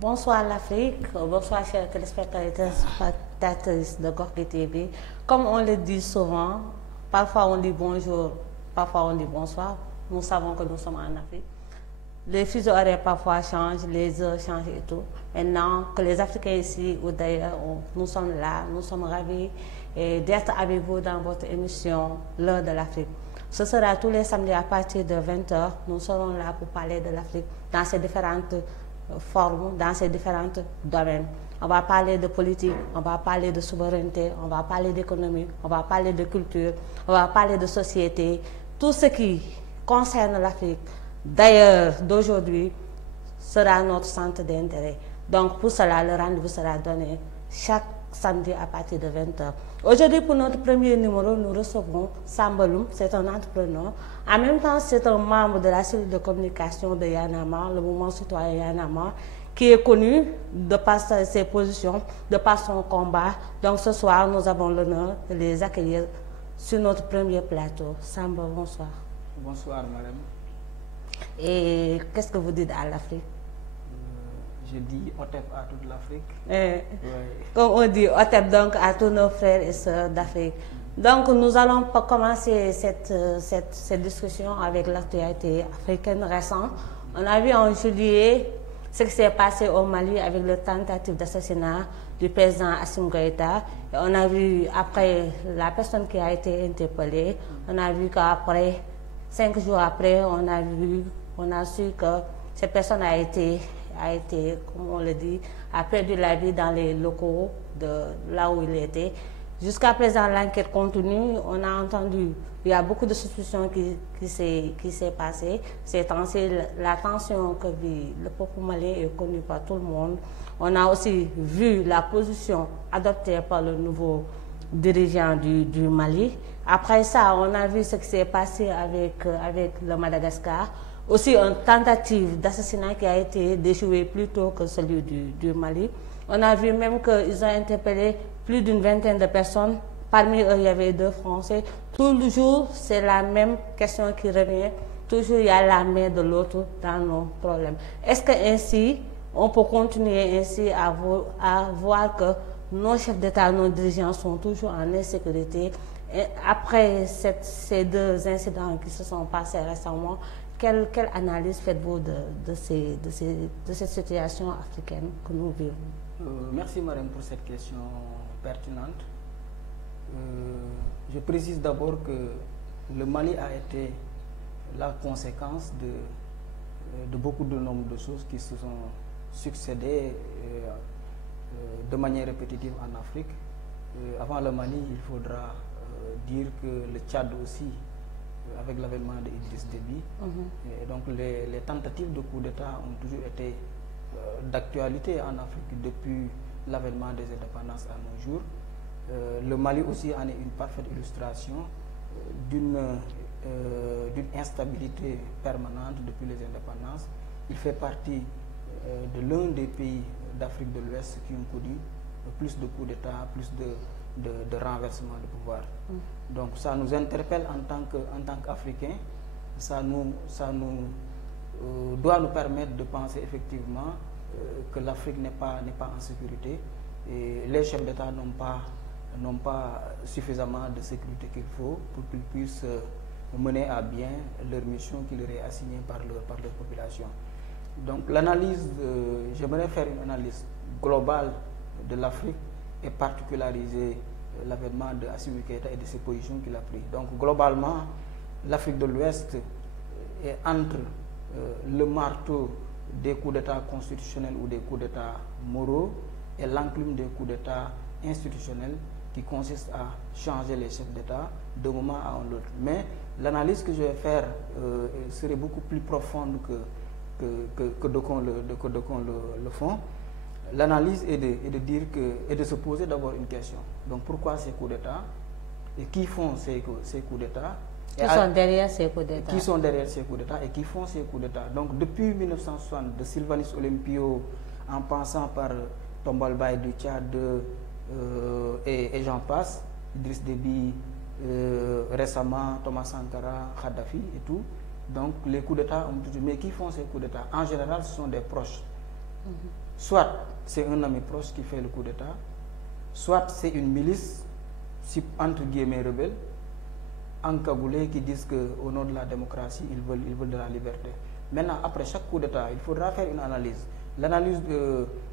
Bonsoir l'Afrique, bonsoir chers téléspectateurs de Gorgui TV. Comme on le dit souvent, parfois on dit bonjour, parfois on dit bonsoir. Nous savons que nous sommes en Afrique. Les fuseaux horaires parfois changent, les heures changent et tout. Maintenant que les Africains ici ou d'ailleurs, nous sommes là, nous sommes ravis d'être avec vous dans votre émission L'heure de l'Afrique. Ce sera tous les samedis à partir de 20h. Nous serons là pour parler de l'Afrique dans ses différentes formes, dans ses différents domaines. On va parler de politique, on va parler de souveraineté, on va parler d'économie, on va parler de culture, on va parler de société. Tout ce qui concerne l'Afrique, d'ailleurs d'aujourd'hui, sera notre centre d'intérêt. Donc pour cela, le rendez-vous sera donné chaque samedi à partir de 20h. Aujourd'hui, pour notre premier numéro, nous recevons Samba Loum, c'est un entrepreneur. En même temps, c'est un membre de la cellule de communication de Y'en a marre, le mouvement citoyen Y'en a marre, qui est connu de par ses positions, de par son combat. Donc ce soir, nous avons l'honneur de les accueillir sur notre premier plateau. Samba, bonsoir. Bonsoir, madame. Et qu'est-ce que vous dites à l'Afrique? Je dis OTEP à toute l'Afrique. Ouais. Comme on dit OTEP donc à tous nos frères et sœurs d'Afrique. Donc nous allons commencer cette discussion avec l'actualité africaine récente. On a vu en juillet ce qui s'est passé au Mali avec le tentative d'assassinat du président Assimi Goïta. Et on a vu après la personne qui a été interpellée, on a vu qu'après, 5 jours après, on a su que cette personne a été, comme on le dit, a perdu la vie dans les locaux de là où il était. Jusqu'à présent, l'enquête continue. On a entendu, il y a beaucoup de suspicions qui s'est passé. C'est la tension que vit le peuple malien est connue par tout le monde. On a aussi vu la position adoptée par le nouveau dirigeant du Mali. Après ça, on a vu ce qui s'est passé avec le Madagascar. Aussi une tentative d'assassinat qui a été déjouée plus tôt que celui du Mali. On a vu même qu'ils ont interpellé plus d'une vingtaine de personnes. Parmi eux, il y avait 2 Français. Toujours, c'est la même question qui revient. Toujours, il y a la main de l'autre dans nos problèmes. Est-ce que ainsi, on peut continuer ainsi à voir que nos chefs d'État, nos dirigeants sont toujours en insécurité? Et après ces 2 incidents qui se sont passés récemment, quelle analyse faites-vous de cette situation africaine que nous vivons? Merci madame pour cette question pertinente. Je précise d'abord que le Mali a été la conséquence de beaucoup de nombre de choses qui se sont succédées de manière répétitive en Afrique. Avant le Mali, il faudra dire que le Tchad aussi, avec l'avènement de Idriss Déby, et donc les tentatives de coup d'État ont toujours été d'actualité en Afrique depuis l'avènement des indépendances à nos jours. Le Mali aussi en est une parfaite illustration d'une instabilité permanente depuis les indépendances. Il fait partie de l'un des pays d'Afrique de l'Ouest qui ont connu plus de coups d'État, plus de renversement de pouvoir. Donc ça nous interpelle en tant qu'Africains, ça nous doit nous permettre de penser effectivement que l'Afrique n'est pas en sécurité et les chefs d'État n'ont pas suffisamment de sécurité qu'il faut pour qu'ils puissent mener à bien leur mission qui leur est assignée par leur population. Donc l'analyse, j'aimerais faire une analyse globale de l'Afrique et particulariser l'avènement de Assimi Goïta et de ses positions qu'il a prises. Donc globalement, l'Afrique de l'Ouest est entre le marteau des coups d'État constitutionnels ou des coups d'État moraux et l'enclume des coups d'État institutionnels qui consistent à changer les chefs d'État d'un moment à un autre. Mais l'analyse que je vais faire serait beaucoup plus profonde que d'aucuns le font. L'analyse est de se poser d'abord une question. Donc pourquoi ces coups d'État et qui font ces coups d'État? Qui sont derrière ces coups d'État? Qui sont derrière ces coups d'État et qui font ces coups d'État? Donc depuis 1960, de Sylvanus Olympio en passant par Tombal Baye du Tchad et j'en passe, Idriss Déby, récemment Thomas Sankara, Kadhafi et tout, Donc les coups d'État ont toujours... Mais qui font ces coups d'État? En général, ce sont des proches. Soit c'est un ami proche qui fait le coup d'État, soit c'est une milice, entre guillemets rebelle, encagoulés qui disent qu'au nom de la démocratie, ils veulent de la liberté. Maintenant, après chaque coup d'État, il faudra faire une analyse. L'analyse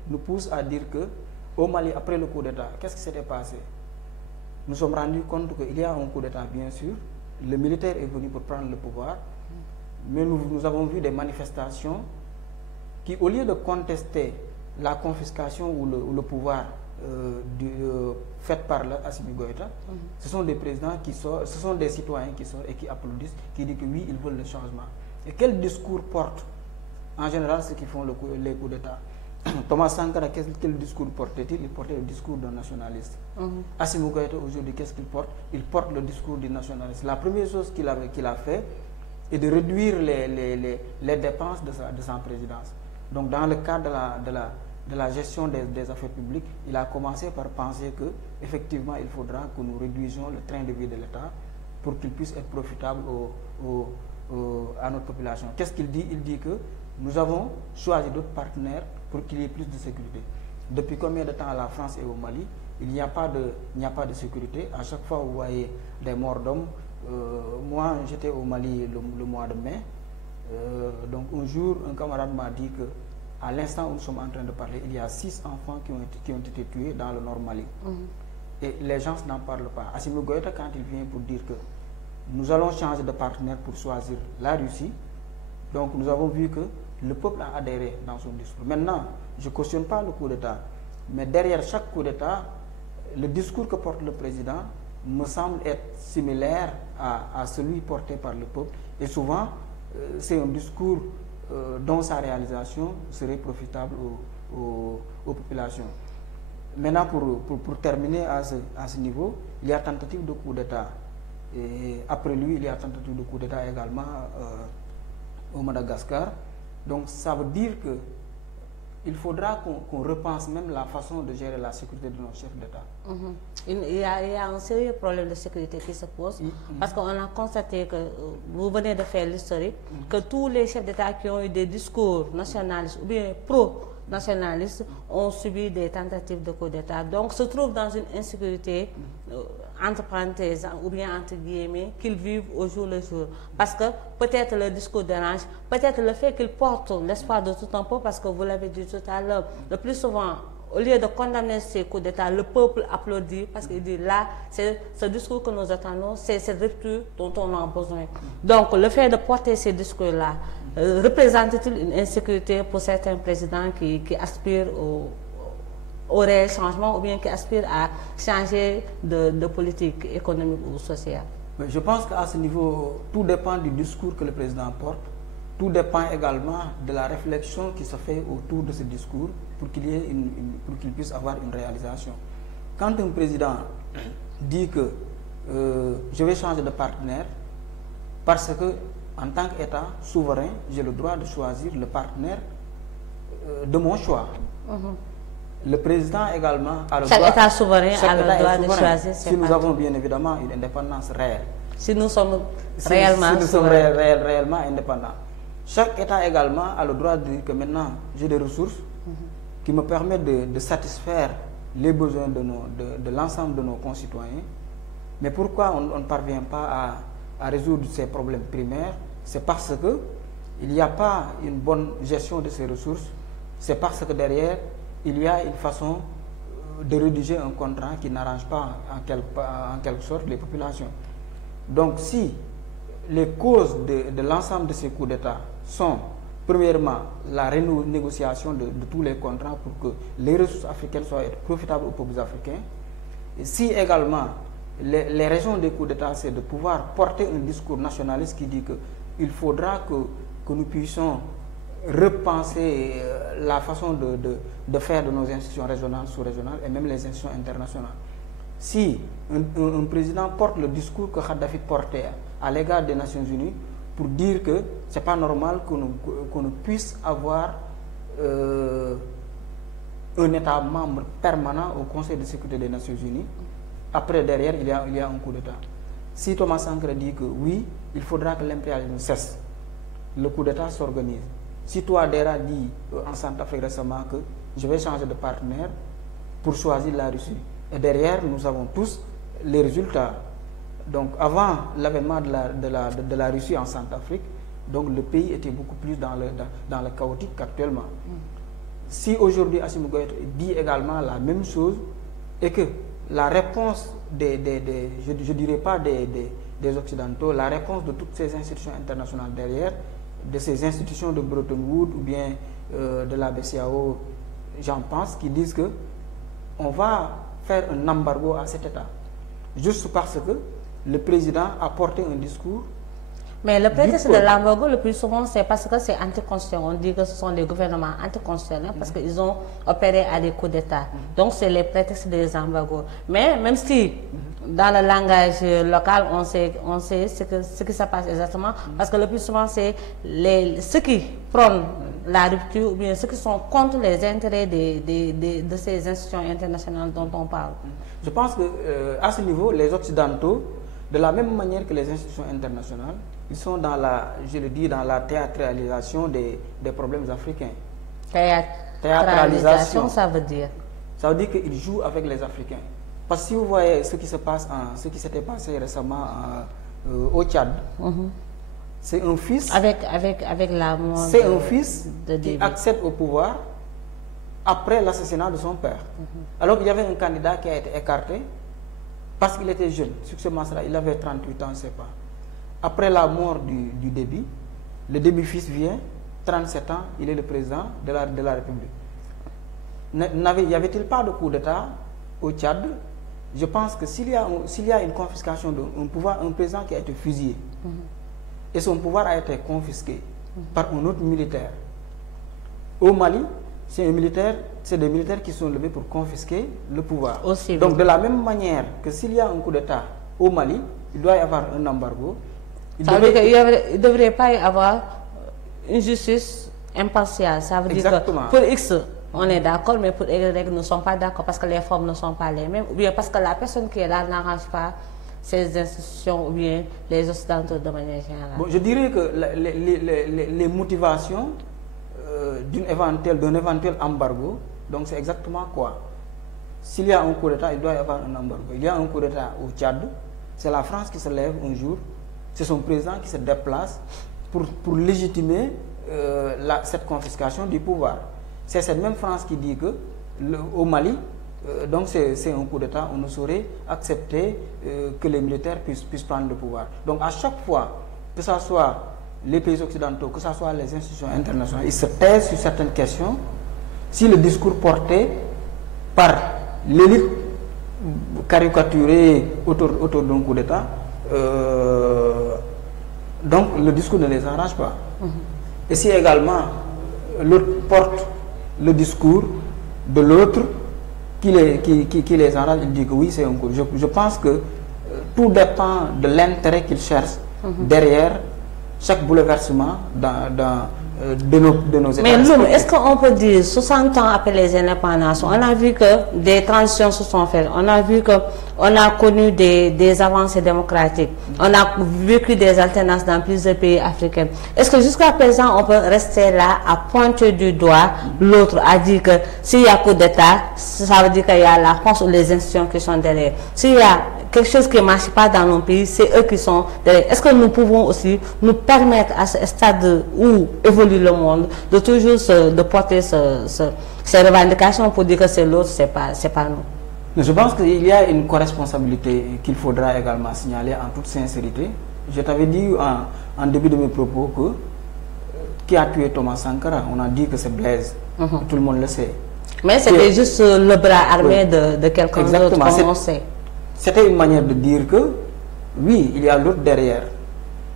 nous pousse à dire que au Mali, après le coup d'État, qu'est-ce qui s'était passé? Nous sommes rendus compte qu'il y a un coup d'État, bien sûr. Le militaire est venu pour prendre le pouvoir. Mais nous avons vu des manifestations qui, au lieu de contester la confiscation ou le pouvoir fait par Assimi Goïta, ce sont des présidents qui sortent, ce sont des citoyens qui sortent et qui applaudissent, qui disent que oui, ils veulent le changement. Et quel discours portent en général ceux qui font les coups d'État? Thomas Sankara, quel discours portait-il? Il portait le discours d'un nationaliste. Assimi Goïta, aujourd'hui, qu'est-ce qu'il porte? Il porte le discours du nationaliste. La première chose qu'il a fait est de réduire les dépenses de sa présidence. Donc, dans le cadre de la gestion des affaires publiques, il a commencé par penser que effectivement il faudra que nous réduisions le train de vie de l'État pour qu'il puisse être profitable à notre population. Qu'est-ce qu'il dit? Il dit que nous avons choisi d'autres partenaires pour qu'il y ait plus de sécurité. Depuis combien de temps à la France et au Mali, il n'y a pas de sécurité? À chaque fois, vous voyez des morts d'hommes. Moi, j'étais au Mali le mois de mai. Donc un jour, un camarade m'a dit que à l'instant où nous sommes en train de parler, il y a 6 enfants qui ont été tués dans le nord Mali. Et les gens n'en parlent pas. Assimi Goïta, quand il vient pour dire que nous allons changer de partenaire pour choisir la Russie, donc nous avons vu que le peuple a adhéré dans son discours. Maintenant, je ne cautionne pas le coup d'État, mais derrière chaque coup d'État, le discours que porte le président me semble être similaire à celui porté par le peuple. Et souvent, c'est un discours dont sa réalisation serait profitable aux populations. Maintenant, pour terminer à ce niveau, il y a tentative de coup d'État. Et après lui, il y a tentative de coup d'État également au Madagascar. Donc ça veut dire que il faudra qu'on repense même la façon de gérer la sécurité de nos chefs d'État. Il y a un sérieux problème de sécurité qui se pose, parce qu'on a constaté que, vous venez de faire l'historique, que tous les chefs d'État qui ont eu des discours nationalistes ou bien pro-nationalistes ont subi des tentatives de coup d'État. Donc se trouvent dans une insécurité, entre parenthèses ou bien entre guillemets, qu'ils vivent au jour le jour. Parce que peut-être le discours dérange, peut-être le fait qu'ils portent l'espoir de tout un peuple, parce que vous l'avez dit tout à l'heure, le plus souvent, au lieu de condamner ces coups d'État, le peuple applaudit parce qu'il dit là, c'est ce discours que nous attendons, c'est cette rupture dont on a besoin. Donc le fait de porter ces discours-là, représente-t-il une insécurité pour certains présidents qui aspirent au réel changement ou bien qui aspirent à changer de politique économique ou sociale? Mais je pense qu'à ce niveau, tout dépend du discours que le président porte. Tout dépend également de la réflexion qui se fait autour de ce discours pour qu'il puisse avoir une réalisation. Quand un président dit que je vais changer de partenaire parce que en tant qu'État souverain, j'ai le droit de choisir le partenaire de mon choix. Le président également a le droit... Chaque État souverain a le droit de choisir ses si nous avons bien évidemment une indépendance réelle. Si nous sommes réellement indépendants. Chaque État également a le droit de dire que maintenant j'ai des ressources qui me permettent de satisfaire les besoins de l'ensemble de nos concitoyens. Mais pourquoi on ne parvient pas à résoudre ces problèmes primaires? C'est parce que il n'y a pas une bonne gestion de ces ressources. C'est parce que derrière, il y a une façon de rédiger un contrat qui n'arrange pas en quelque sorte les populations. Donc si les causes de l'ensemble de ces coups d'État sont, premièrement, la renégociation de tous les contrats pour que les ressources africaines soient profitables aux peuples africains, et si également les raisons des coups d'État, c'est de pouvoir porter un discours nationaliste qui dit qu'il faudra que nous puissions repenser la façon de faire de nos institutions régionales, sous-régionales et même les institutions internationales. Si un président porte le discours que Kadhafi portait à l'égard des Nations Unies pour dire que ce n'est pas normal qu'on ne puisse avoir un État membre permanent au Conseil de sécurité des Nations Unies, après derrière il y a un coup d'État. Si Thomas Sankara dit que oui, il faudra que l'impérialisme cesse, le coup d'État s'organise. Si Touadéra dit en Centrafrique récemment que je vais changer de partenaire pour choisir la Russie, et derrière nous avons tous les résultats. Donc avant l'avènement de la Russie en Centrafrique, donc le pays était beaucoup plus dans le chaotique qu'actuellement. Si aujourd'hui Assimi Goïta dit également la même chose et que la réponse je dirais pas des Occidentaux, la réponse de toutes ces institutions internationales derrière, de ces institutions de Bretton Woods ou bien de la BCEAO, j'en pense, qui disent que on va faire un embargo à cet État, juste parce que le président a porté un discours. Mais le prétexte de l'embargo, le plus souvent, c'est parce que c'est anticonstitutionnel. On dit que ce sont des gouvernements anticonstitutionnels parce qu'ils ont opéré à des coups d'État. Donc, c'est les prétextes des embargos. Mais même si, dans le langage local, on sait ce qui se passe exactement, parce que le plus souvent, c'est ceux qui prônent la rupture ou bien ceux qui sont contre les intérêts de ces institutions internationales dont on parle. Je pense que à ce niveau, les Occidentaux, de la même manière que les institutions internationales, ils sont dans dans la théâtralisation des problèmes africains. Théâtralisation, ça veut dire? Ça veut dire qu'ils jouent avec les Africains. Parce que si vous voyez ce qui s'était passé récemment au Tchad, c'est un fils... Avec la mort c'est un fils qui accède au pouvoir après l'assassinat de son père. Alors qu'il y avait un candidat qui a été écarté parce qu'il était jeune. Succès Masra, il avait 38 ans, je ne sais pas. Après la mort du Déby, le Déby-fils vient, 37 ans, il est le président de la République. Y avait-il pas de coup d'État au Tchad? Je pense que s'il y a une confiscation d'un président qui a été fusillé, et son pouvoir a été confisqué par un autre militaire. Au Mali, c'est des militaires qui sont levés pour confisquer le pouvoir. Donc de la même manière que s'il y a un coup d'État au Mali, il doit y avoir un embargo. Ça veut dire qu'il ne devrait pas y avoir une justice impartiale. Ça veut dire que pour X, on est d'accord, mais pour Y, nous ne sommes pas d'accord parce que les formes ne sont pas les mêmes, ou bien parce que la personne qui est là n'arrange pas ces institutions ou bien les Occidentaux de manière générale. Bon, je dirais que les motivations d'un éventuel embargo, donc c'est exactement quoi? S'il y a un coup d'État, il doit y avoir un embargo. Il y a un coup d'État au Tchad, c'est la France qui se lève un jour, c'est son président qui se déplace pour légitimer cette confiscation du pouvoir. C'est cette même France qui dit que au Mali, donc c'est un coup d'État, on ne saurait accepter que les militaires puissent prendre le pouvoir. Donc à chaque fois, que ce soit les pays occidentaux, que ce soit les institutions internationales, ils se taisent sur certaines questions. Si le discours porté par l'élite caricaturée autour d'un coup d'État, donc le discours ne les arrange pas. Et si également l'autre porte le discours de l'autre qui les arrange, il dit que oui, c'est un coup. Je pense que tout dépend de l'intérêt qu'ils cherchent derrière chaque bouleversement de nos États. Mais Loum, est-ce qu'on peut dire, 60 ans après les indépendances, on a vu que des transitions se sont faites, on a vu qu'on a connu des avancées démocratiques, on a vécu des alternances dans plusieurs pays africains. Est-ce que jusqu'à présent, on peut rester là à pointer du doigt l'autre, à dire que s'il y a coup d'État, ça veut dire qu'il y a la France ou les institutions qui sont derrière. S'il y a quelque chose qui ne marche pas dans nos pays, c'est eux qui sont derrière. Est-ce que nous pouvons aussi nous permettre à ce stade où évolue le monde de toujours de porter ces revendications pour dire que c'est l'autre, c'est pas nous? Je pense qu'il y a une corresponsabilité qu'il faudra également signaler en toute sincérité. Je t'avais dit en début de mes propos que qui a tué Thomas Sankara, on a dit que c'est Blaise. Tout le monde le sait. Mais c'était juste le bras armé de quelqu'un d'autre, comme on sait. C'était une manière de dire que, oui, il y a l'autre derrière.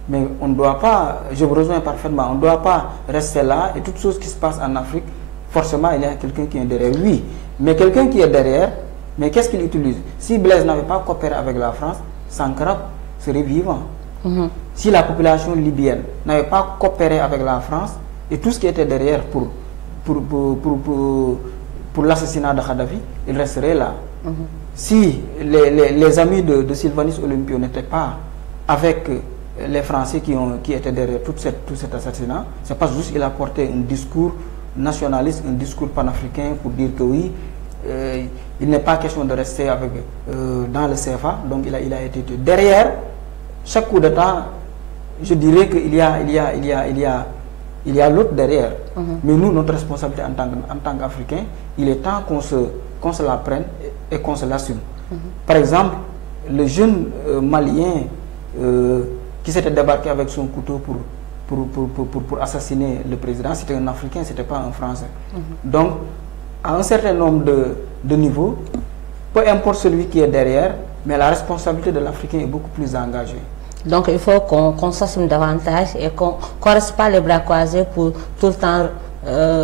Mais on ne doit pas, je vous rejoins parfaitement, on ne doit pas rester là et toutes choses qui se passent en Afrique, forcément il y a quelqu'un qui est derrière. Oui, mais quelqu'un qui est derrière, mais qu'est-ce qu'il utilise? Si Blaise n'avait pas coopéré avec la France, Sankara serait vivant. Si la population libyenne n'avait pas coopéré avec la France et tout ce qui était derrière pour l'assassinat de Kadhafi, il resterait là. Si les amis de Sylvanus Olympio n'étaient pas avec les Français qui étaient derrière tout cet assassinat. C'est pas juste il a porté un discours nationaliste, un discours panafricain pour dire que oui, il n'est pas question de rester avec dans le CFA. Donc il a été tué. Derrière chaque coup d'État, je dirais qu'il y a l'autre derrière. Mais nous, notre responsabilité en tant qu'Africains, il est temps qu'on se la prenne et qu'on se l'assume. Par exemple, le jeune Malien qui s'était débarqué avec son couteau pour assassiner le président, c'était un Africain, c'était pas un Français. Donc, à un certain nombre de niveaux, peu importe celui qui est derrière, mais la responsabilité de l'Africain est beaucoup plus engagée. Donc il faut qu'on s'assume davantage et qu'on ne reste pas les bras croisés pour tout le temps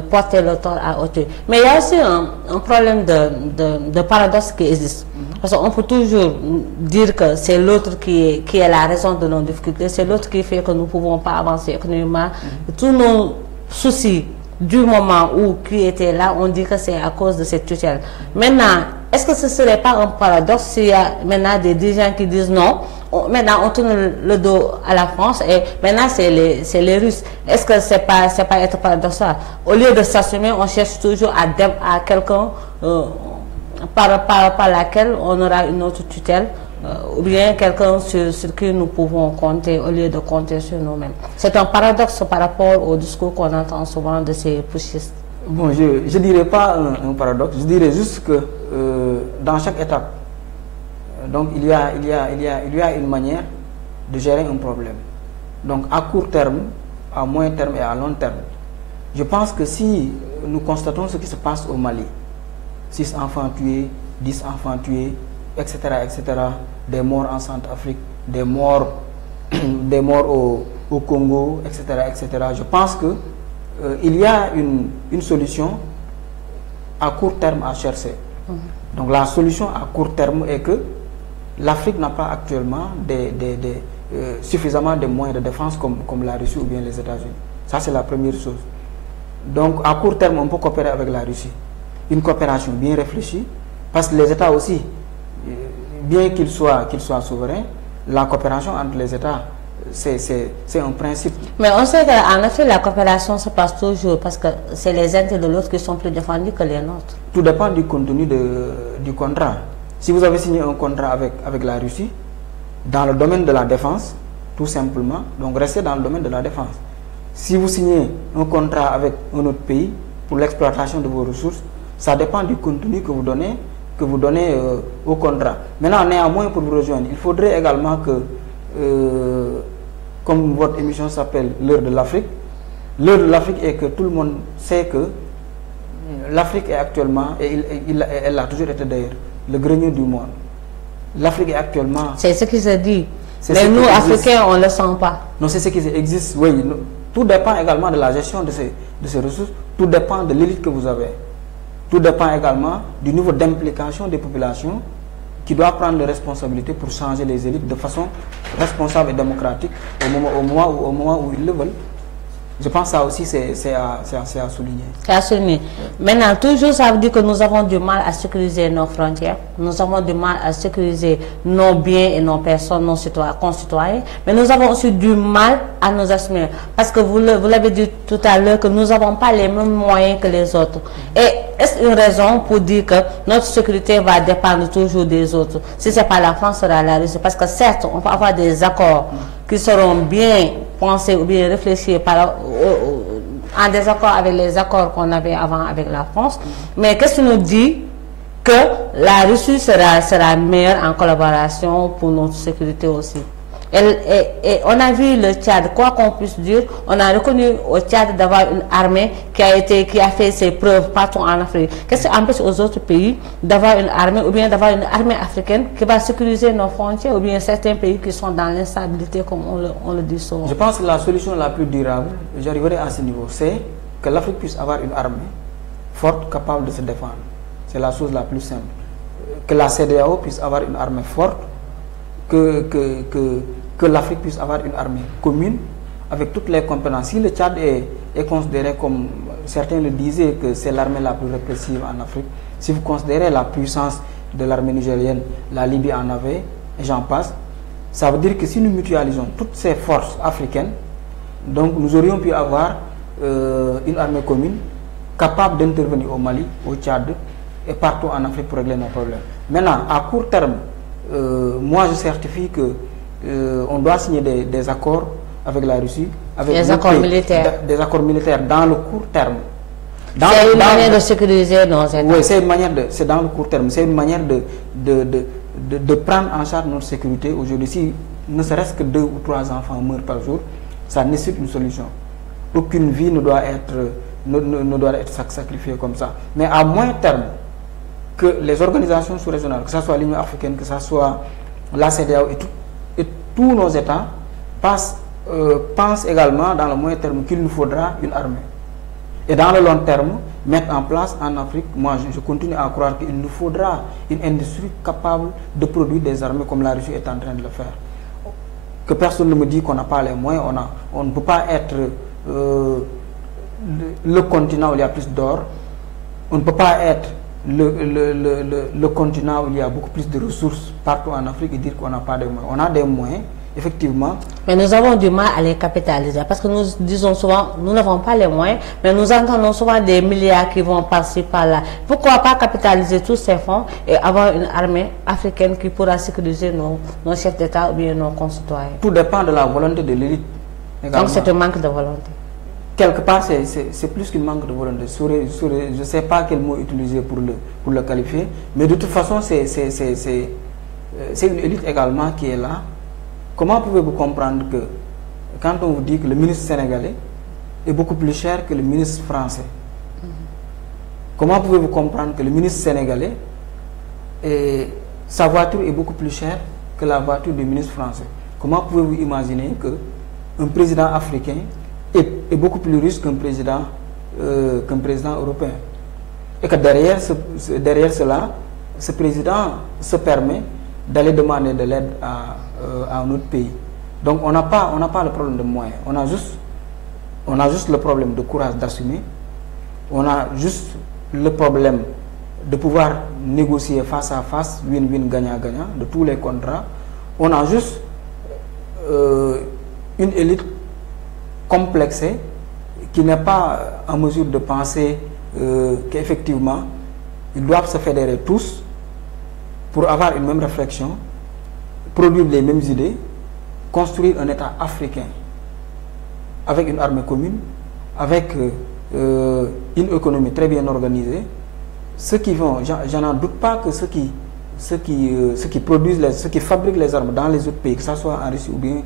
porter le tort à autrui. Mais il y a aussi un problème de paradoxe qui existe. Parce qu'on peut toujours dire que c'est l'autre qui est la raison de nos difficultés, c'est l'autre qui fait que nous ne pouvons pas avancer économiquement. Tous nos soucis du moment où qui était là, on dit que c'est à cause de cette tutelle. Maintenant, est-ce que ce ne serait pas un paradoxe s'il y a maintenant des dirigeants qui disent non, maintenant on tourne le dos à la France et maintenant c'est les Russes. Est-ce que c'est pas être paradoxal? Au lieu de s'assumer, on cherche toujours à quelqu'un par laquelle on aura une autre tutelle. Ou bien quelqu'un sur qui nous pouvons compter au lieu de compter sur nous-mêmes. C'est un paradoxe par rapport au discours qu'on entend souvent de ces putschistes. Bon, je ne dirais pas un paradoxe, je dirais juste que dans chaque étape, donc il y a une manière de gérer un problème. Donc à court terme, à moyen terme et à long terme. Je pense que si nous constatons ce qui se passe au Mali, 6 enfants tués, 10 enfants tués, etc., des morts en Centrafrique, des morts au Congo, etc. Je pense que il y a une solution à court terme à chercher. Donc la solution à court terme est que l'Afrique n'a pas actuellement suffisamment de moyens de défense comme la Russie ou bien les États-Unis. Ça, c'est la première chose. Donc à court terme, on peut coopérer avec la Russie. Une coopération bien réfléchie, parce que les États aussi, bien qu'ils soient souverains, la coopération entre les États, c'est un principe. Mais on sait qu'en Afrique, la coopération se passe toujours parce que c'est les intérêts de l'autre qui sont plus défendus que les nôtres. Tout dépend du contenu du contrat. Si vous avez signé un contrat avec la Russie, dans le domaine de la défense, tout simplement, donc restez dans le domaine de la défense. Si vous signez un contrat avec un autre pays pour l'exploitation de vos ressources, ça dépend du contenu que vous donnez au contrat. Maintenant, néanmoins, pour vous rejoindre, il faudrait également que, comme votre émission s'appelle l'heure de l'Afrique est que tout le monde sait que l'Afrique est actuellement, et elle a toujours été d'ailleurs, le grenier du monde. L'Afrique est actuellement... C'est ce qui se dit. Mais nous, Africains, on ne le sent pas. Non, c'est ce qui existe, oui. Tout dépend également de la gestion de ces ressources. Tout dépend de l'élite que vous avez. Tout dépend également du niveau d'implication des populations qui doivent prendre les responsabilités pour changer les élites de façon responsable et démocratique au moment où ils le veulent. Je pense que ça aussi, c'est à souligner. C'est à souligner. Maintenant, toujours, ça veut dire que nous avons du mal à sécuriser nos frontières. Nous avons du mal à sécuriser nos biens et nos personnes, nos concitoyens. Mais nous avons aussi du mal à nous assumer. Parce que vous l'avez dit tout à l'heure, que nous n'avons pas les mêmes moyens que les autres. Et est-ce une raison pour dire que notre sécurité va dépendre toujours des autres? Si ce n'est pas la France, ce sera la Russie. Parce que certes, on peut avoir des accords qui seront bien pensés ou bien réfléchis en désaccord avec les accords qu'on avait avant avec la France. Mais qu'est-ce qui nous dit que la Russie sera meilleure en collaboration pour notre sécurité aussi? Et on a vu le Tchad, quoi qu'on puisse dire, on a reconnu au Tchad d'avoir une armée qui a fait ses preuves partout en Afrique. Qu'est-ce qui empêche aux autres pays d'avoir une armée ou bien d'avoir une armée africaine qui va sécuriser nos frontières ou bien certains pays qui sont dans l'instabilité comme on le dit souvent? Je pense que la solution la plus durable, j'arriverai à ce niveau, c'est que l'Afrique puisse avoir une armée forte, capable de se défendre. C'est la chose la plus simple. Que la CEDEAO puisse avoir une armée forte, que l'Afrique puisse avoir une armée commune avec toutes les compétences. Si le Tchad est considéré comme, certains le disaient, que c'est l'armée la plus répressive en Afrique, si vous considérez la puissance de l'armée nigérienne, la Libye en avait, et j'en passe, Ça veut dire que si nous mutualisons toutes ces forces africaines, donc nous aurions pu avoir une armée commune capable d'intervenir au Mali, au Tchad et partout en Afrique pour régler nos problèmes. Maintenant, à court terme, moi je certifie que on doit signer des accords avec la Russie, avec des accords militaires. Des accords militaires dans le court terme. C'est une manière de sécuriser nos États. Oui, c'est dans le court terme. C'est une manière de prendre en charge notre sécurité. Aujourd'hui, si ne serait-ce que 2 ou 3 enfants meurent par jour, ça nécessite une solution. Aucune vie ne doit être sacrifiée comme ça. Mais à moyen terme, que les organisations sous-régionales, que ce soit l'Union africaine, que ce soit la CEDEAO et tous nos États, pensent également dans le moyen terme qu'il nous faudra une armée. Et dans le long terme, mettre en place en Afrique, moi je continue à croire qu'il nous faudra une industrie capable de produire des armées comme la Russie est en train de le faire. Que personne ne me dit qu'on n'a pas les moyens, on ne peut pas être le continent où il y a plus d'or, on ne peut pas être le continent où il y a beaucoup plus de ressources partout en Afrique et dire qu'on n'a pas de moyens. On a des moyens, effectivement. Mais nous avons du mal à les capitaliser parce que nous disons souvent, nous n'avons pas les moyens, mais nous entendons souvent des milliards qui vont passer par là. Pourquoi pas capitaliser tous ces fonds et avoir une armée africaine qui pourra sécuriser nos chefs d'État ou bien nos concitoyens? Tout dépend de la volonté de l'élite. Donc c'est un manque de volonté. Quelque part, c'est plus qu'un manque de volonté. Je ne sais pas quel mot utiliser pour le qualifier, mais de toute façon, c'est une élite également qui est là. Comment pouvez-vous comprendre que quand on vous dit que le ministre sénégalais est beaucoup plus cher que le ministre français? Comment pouvez-vous comprendre que le ministre sénégalais, sa voiture est beaucoup plus chère que la voiture du ministre français? Comment pouvez-vous imaginer qu'un président africain est beaucoup plus riche qu'un président européen? Et que derrière cela, ce président se permet d'aller demander de l'aide à un autre pays. Donc on n'a pas le problème de moyens, on a juste le problème de courage d'assumer, on a juste le problème de pouvoir négocier face à face, win-win, gagnant-gagnant, de tous les contrats. On a juste une élite complexée qui n'est pas en mesure de penser qu'effectivement ils doivent se fédérer tous pour avoir une même réflexion, produire les mêmes idées, construire un État africain avec une armée commune, avec une économie très bien organisée. Ceux qui vont, j'en n'en doute pas que ceux qui produisent, ceux qui fabriquent les armes dans les autres pays, que ce soit en Russie ou bien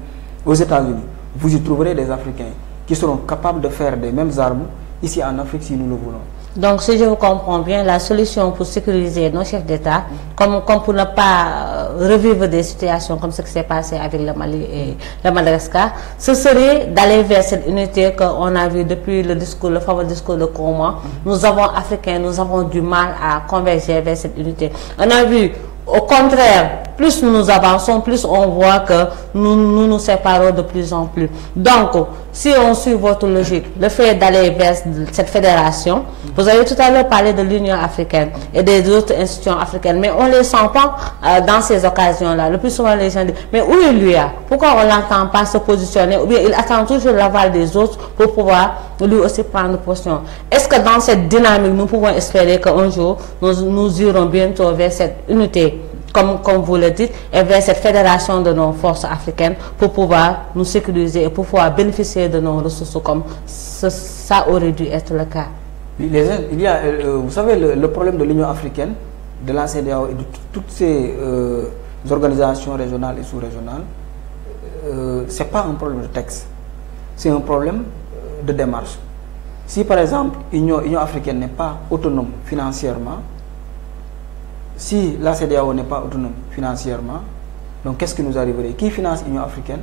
aux États-Unis, vous y trouverez des Africains qui seront capables de faire des mêmes armes ici en Afrique si nous le voulons. Donc, si je vous comprends bien, la solution pour sécuriser nos chefs d'État, comme pour ne pas revivre des situations comme ce qui s'est passé avec le Mali et le Madagascar, ce serait d'aller vers cette unité qu'on a vu depuis le fameux discours de Koma. Nous avons Africains, nous avons du mal à converger vers cette unité. On a vu, au contraire, plus nous avançons, plus on voit que nous séparons de plus en plus. Donc, si on suit votre logique, le fait d'aller vers cette fédération, vous avez tout à l'heure parlé de l'Union africaine et des autres institutions africaines, mais on ne les sent pas dans ces occasions-là. Le plus souvent, les gens disent, mais où est l'UA? Pourquoi on ne l'entend pas se positionner? Ou bien il attend toujours l'aval des autres pour pouvoir lui aussi prendre position. Est-ce que dans cette dynamique, nous pouvons espérer qu'un jour, nous irons bientôt vers cette unité, comme vous le dites, et vers cette fédération de nos forces africaines pour pouvoir nous sécuriser et pour pouvoir bénéficier de nos ressources comme ça aurait dû être le cas? Il y a, vous savez, le problème de l'Union africaine, de la CEDEAO et de toutes ces organisations régionales et sous-régionales, ce n'est pas un problème de texte, c'est un problème de démarche. Si par exemple l'Union africaine n'est pas autonome financièrement, si la CEDEAO n'est pas autonome financièrement, donc qu'est-ce qui nous arriverait? Qui finance l'Union africaine?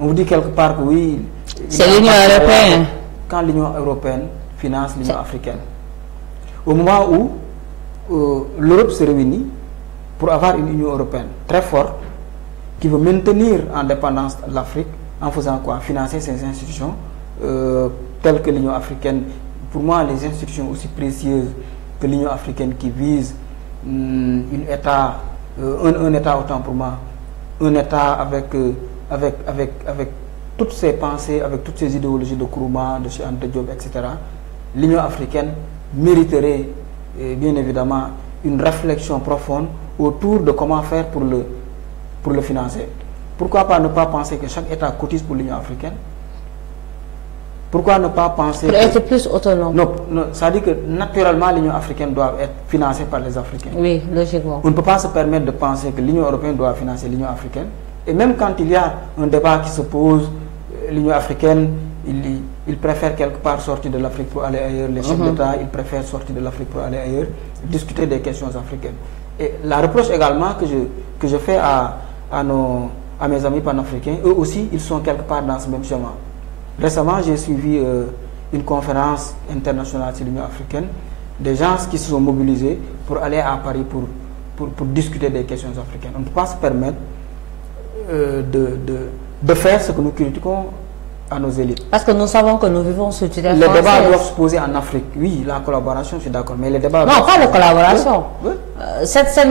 On vous dit quelque part que oui, c'est l'Union européenne. Quand l'Union européenne finance l'Union africaine, au moment où l'Europe se réunit pour avoir une Union européenne très forte, qui veut maintenir en dépendance l'Afrique, en faisant quoi? Financer ces institutions telles que l'Union africaine. Pour moi, les institutions aussi précieuses que l'Union africaine qui vise un État, autant pour moi, un État avec toutes ses pensées, avec toutes ses idéologies de Nkrumah, de Cheikh Anta Diop, etc., l'Union africaine mériterait bien évidemment une réflexion profonde autour de comment faire pour le financer. Pourquoi pas ne pas penser que chaque État cotise pour l'Union africaine? Pourquoi ne pas penser... Pour être plus autonome. Non, ça dit que naturellement l'Union africaine doit être financée par les Africains. Oui, logiquement. On ne peut pas se permettre de penser que l'Union européenne doit financer l'Union africaine. Et même quand il y a un débat qui se pose, l'Union africaine, il préfère quelque part sortir de l'Afrique pour aller ailleurs. Les chefs d'État, ils préfèrent sortir de l'Afrique pour aller ailleurs, discuter des questions africaines. Et la reproche également que je fais à mes amis panafricains, eux aussi, ils sont quelque part dans ce même schéma. Récemment, j'ai suivi une conférence internationale sur l'Union africaine, des gens qui se sont mobilisés pour aller à Paris pour discuter des questions africaines. On ne peut pas se permettre de faire ce que nous critiquons à nos élites. Parce que nous savons que nous vivons sur tutelle française. Les débats doivent se poser en Afrique. Oui, la collaboration, je suis d'accord, mais les débats... Non, pas de collaboration. Oui.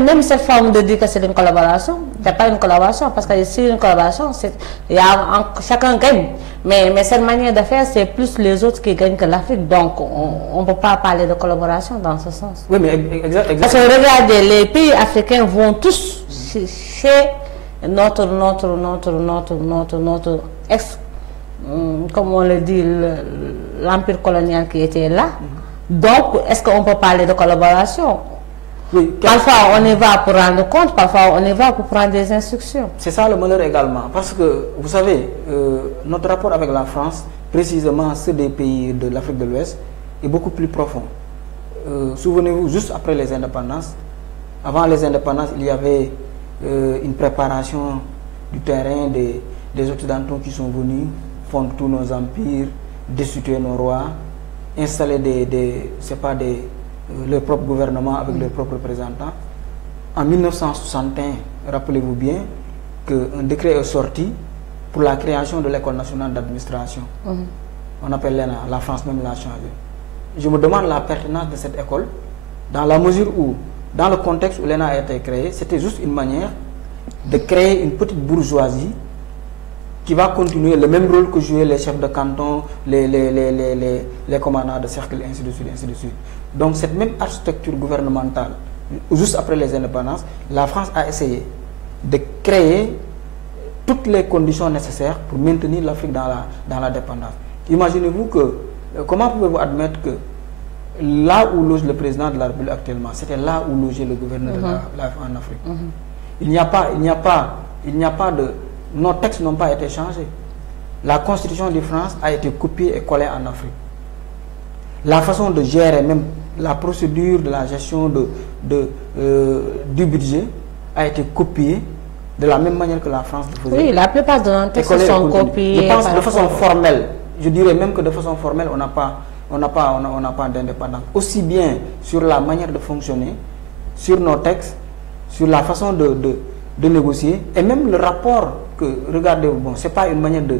Même cette forme de dire que c'est une collaboration, c'est pas une collaboration, parce que si une collaboration, chacun gagne. Mais cette manière de faire, c'est plus les autres qui gagnent que l'Afrique. Donc, on ne peut pas parler de collaboration dans ce sens. Oui, mais exactement. Parce que regardez, les pays africains vont tous chez notre comme on le dit, l'empire colonial qui était là. Donc, est-ce qu'on peut parler de collaboration? Oui, parfois on y va pour rendre compte, parfois on y va pour prendre des instructions. C'est ça le malheur également, parce que vous savez, notre rapport avec la France, précisément ceux des pays de l'Afrique de l'Ouest, est beaucoup plus profond. Souvenez-vous, juste après les indépendances, avant les indépendances, il y avait une préparation du terrain des Occidentaux qui sont venus fondre tous nos empires, destituer nos rois, installer leur propre gouvernement avec leurs propres représentants. En 1961, rappelez-vous bien qu'un décret est sorti pour la création de l'École nationale d'administration. On appelle l'ENA, la France même l'a changé. Je me demande la pertinence de cette école, dans la mesure où, dans le contexte où l'ENA a été créée, c'était juste une manière de créer une petite bourgeoisie qui va continuer le même rôle que jouaient les chefs de canton, les commandants de cercle, ainsi de suite, ainsi de suite. Donc cette même architecture gouvernementale, juste après les indépendances, la France a essayé de créer toutes les conditions nécessaires pour maintenir l'Afrique dans la dépendance. Imaginez-vous que, comment pouvez-vous admettre que là où loge le président de la République actuellement, c'était là où logeait le gouverneur de en Afrique. Il n'y a pas de... Nos textes n'ont pas été changés. La constitution de France a été copiée et collée en Afrique. La façon de gérer, même la procédure de la gestion du budget a été copiée de la même manière que la France le faisait. Oui, la plupart de nos textes sont copiés. Je pense de façon formelle. Je dirais même que de façon formelle, on n'a pas d'indépendance. Aussi bien sur la manière de fonctionner, sur nos textes, sur la façon de négocier, et même le rapport que, regardez, bon, c'est pas une manière de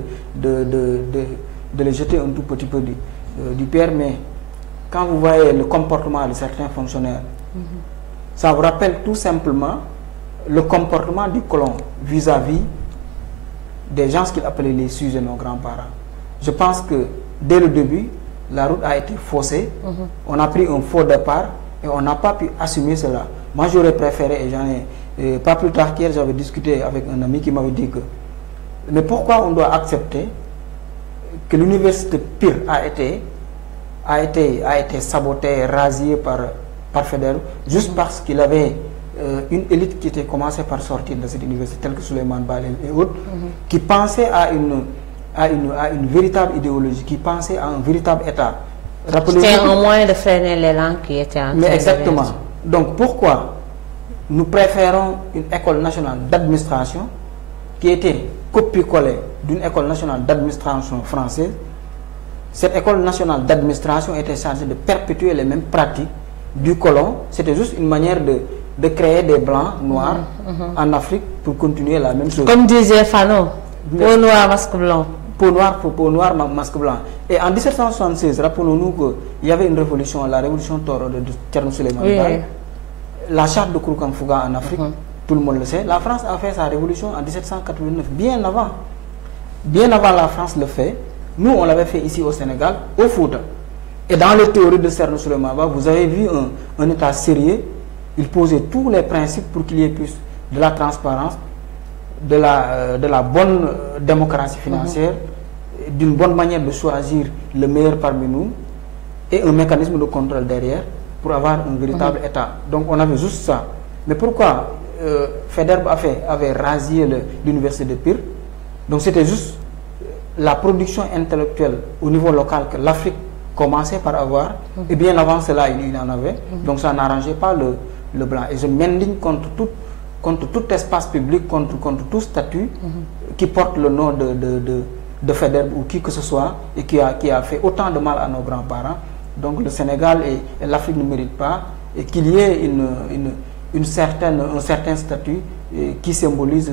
les jeter un tout petit peu du pierre, mais quand vous voyez le comportement de certains fonctionnaires, ça vous rappelle tout simplement le comportement du colon vis-à-vis des gens qu'il appelait les sujets, nos grands-parents. Je pense que dès le début, la route a été faussée, on a pris un faux départ et on n'a pas pu assumer cela. Moi, j'aurais préféré, et j'en ai, pas plus tard qu'hier, j'avais discuté avec un ami qui m'avait dit que, mais pourquoi on doit accepter que l'université Pire a été sabotée, rasée par Faidherbe, juste parce qu'il avait une élite qui était commencée par sortir de cette université, telle que Souleymane Baal et autres, qui pensait à une véritable idéologie, qui pensait à un véritable État. C'était un moyen de freiner l'élan qui était en train de... Mais exactement. Donc pourquoi nous préférons une école nationale d'administration qui était copiée-collée d'une école nationale d'administration française? Cette école nationale d'administration était chargée de perpétuer les mêmes pratiques du colon. C'était juste une manière de créer des blancs, noirs en Afrique pour continuer la même chose. Comme disait Fano, peau noire, masque blanc. Peau noire, masque blanc. Et en 1776, rappelons-nous qu'il y avait une révolution, la révolution Toro de Thierno Souleymane Baal, la charte de Kouroukan Fouga en Afrique, tout le monde le sait, la France a fait sa révolution en 1789, bien avant la France le fait. Nous, on l'avait fait ici au Sénégal, au Fouta. Et dans les théories de Thierno Souleymane Ba, vous avez vu un État sérieux. Il posait tous les principes pour qu'il y ait plus de la transparence, de la bonne démocratie financière, d'une bonne manière de choisir le meilleur parmi nous et un mécanisme de contrôle derrière pour avoir un véritable État. Donc on avait juste ça. Mais pourquoi Faidherbe avait rasié l'université de Pire? Donc c'était juste la production intellectuelle au niveau local que l'Afrique commençait par avoir, et bien avant cela il en avait. Donc ça n'arrangeait pas le blanc. Et je m'indigne contre tout espace public, contre tout statut qui porte le nom de Faidherbe ou qui que ce soit, et qui a fait autant de mal à nos grands-parents. Donc le Sénégal et l'Afrique ne méritent pas, et qu'il y ait un certain statut qui symbolise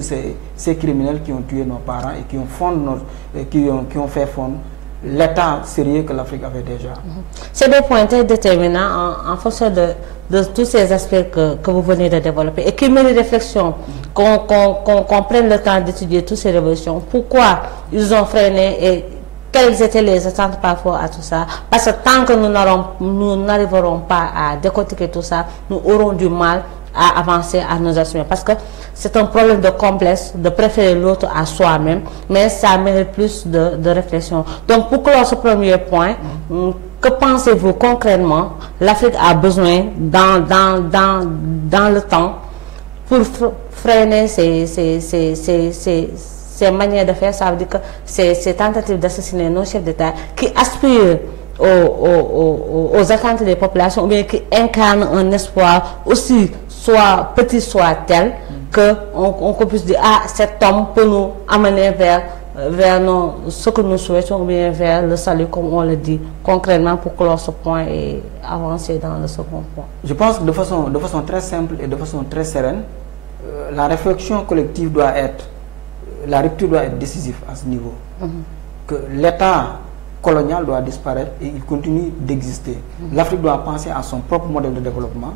ces criminels qui ont tué nos parents et qui ont fait fondre l'État sérieux que l'Afrique avait déjà. C'est des points très déterminants en fonction de tous ces aspects que vous venez de développer et qui méritent réflexion, qu'on prenne le temps d'étudier toutes ces révolutions. Pourquoi ils ont freiné et quelles étaient les attentes par rapport à tout ça? Parce que tant que nous n'arriverons pas à décortiquer tout ça, nous aurons du mal à avancer, à nous assumer. Parce que c'est un problème de complexe, de préférer l'autre à soi-même, mais ça mérite plus de réflexion. Donc pour clore ce premier point, que pensez-vous concrètement l'Afrique a besoin dans le temps pour freiner ces manières de faire? Ça veut dire que ces tentatives d'assassiner nos chefs d'État qui aspirent aux attentes des populations, ou bien qui incarnent un espoir aussi soit petit soit tel qu'on puisse dire cet homme peut nous amener vers ce que nous souhaitons, ou bien vers le salut, comme on le dit concrètement, pour clore ce point et avancer dans le second point. Je pense que de façon très simple et de façon très sereine, la réflexion collective doit être, la rupture doit être décisive à ce niveau. Que l'État colonial doit disparaître et il continue d'exister. L'Afrique doit penser à son propre modèle de développement.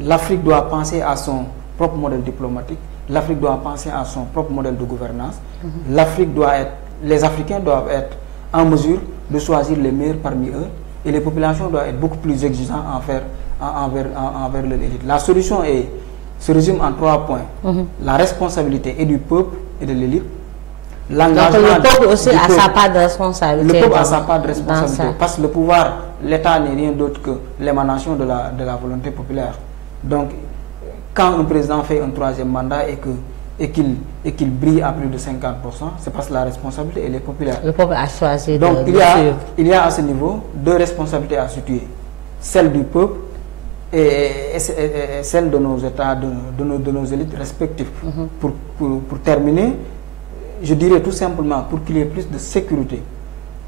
L'Afrique doit penser à son propre modèle diplomatique. L'Afrique doit penser à son propre modèle de gouvernance. Les Africains doivent être en mesure de choisir les meilleurs parmi eux, et les populations doivent être beaucoup plus exigeantes envers leur élite. La solution se résume en 3 points. La responsabilité est du peuple et de l'élite. Donc le peuple aussi a sa part de responsabilité. Le peuple a sa part de responsabilité, parce que le pouvoir, l'État n'est rien d'autre que l'émanation de la volonté populaire. Donc quand un président fait un 3e mandat et qu'il brille à plus de 50%, c'est parce que la responsabilité elle est populaire. Le peuple a choisi. Donc il y a à ce niveau 2 responsabilités à situer: celle du peuple et celle de nos États, de nos élites respectives. Pour terminer, je dirais tout simplement, pour qu'il y ait plus de sécurité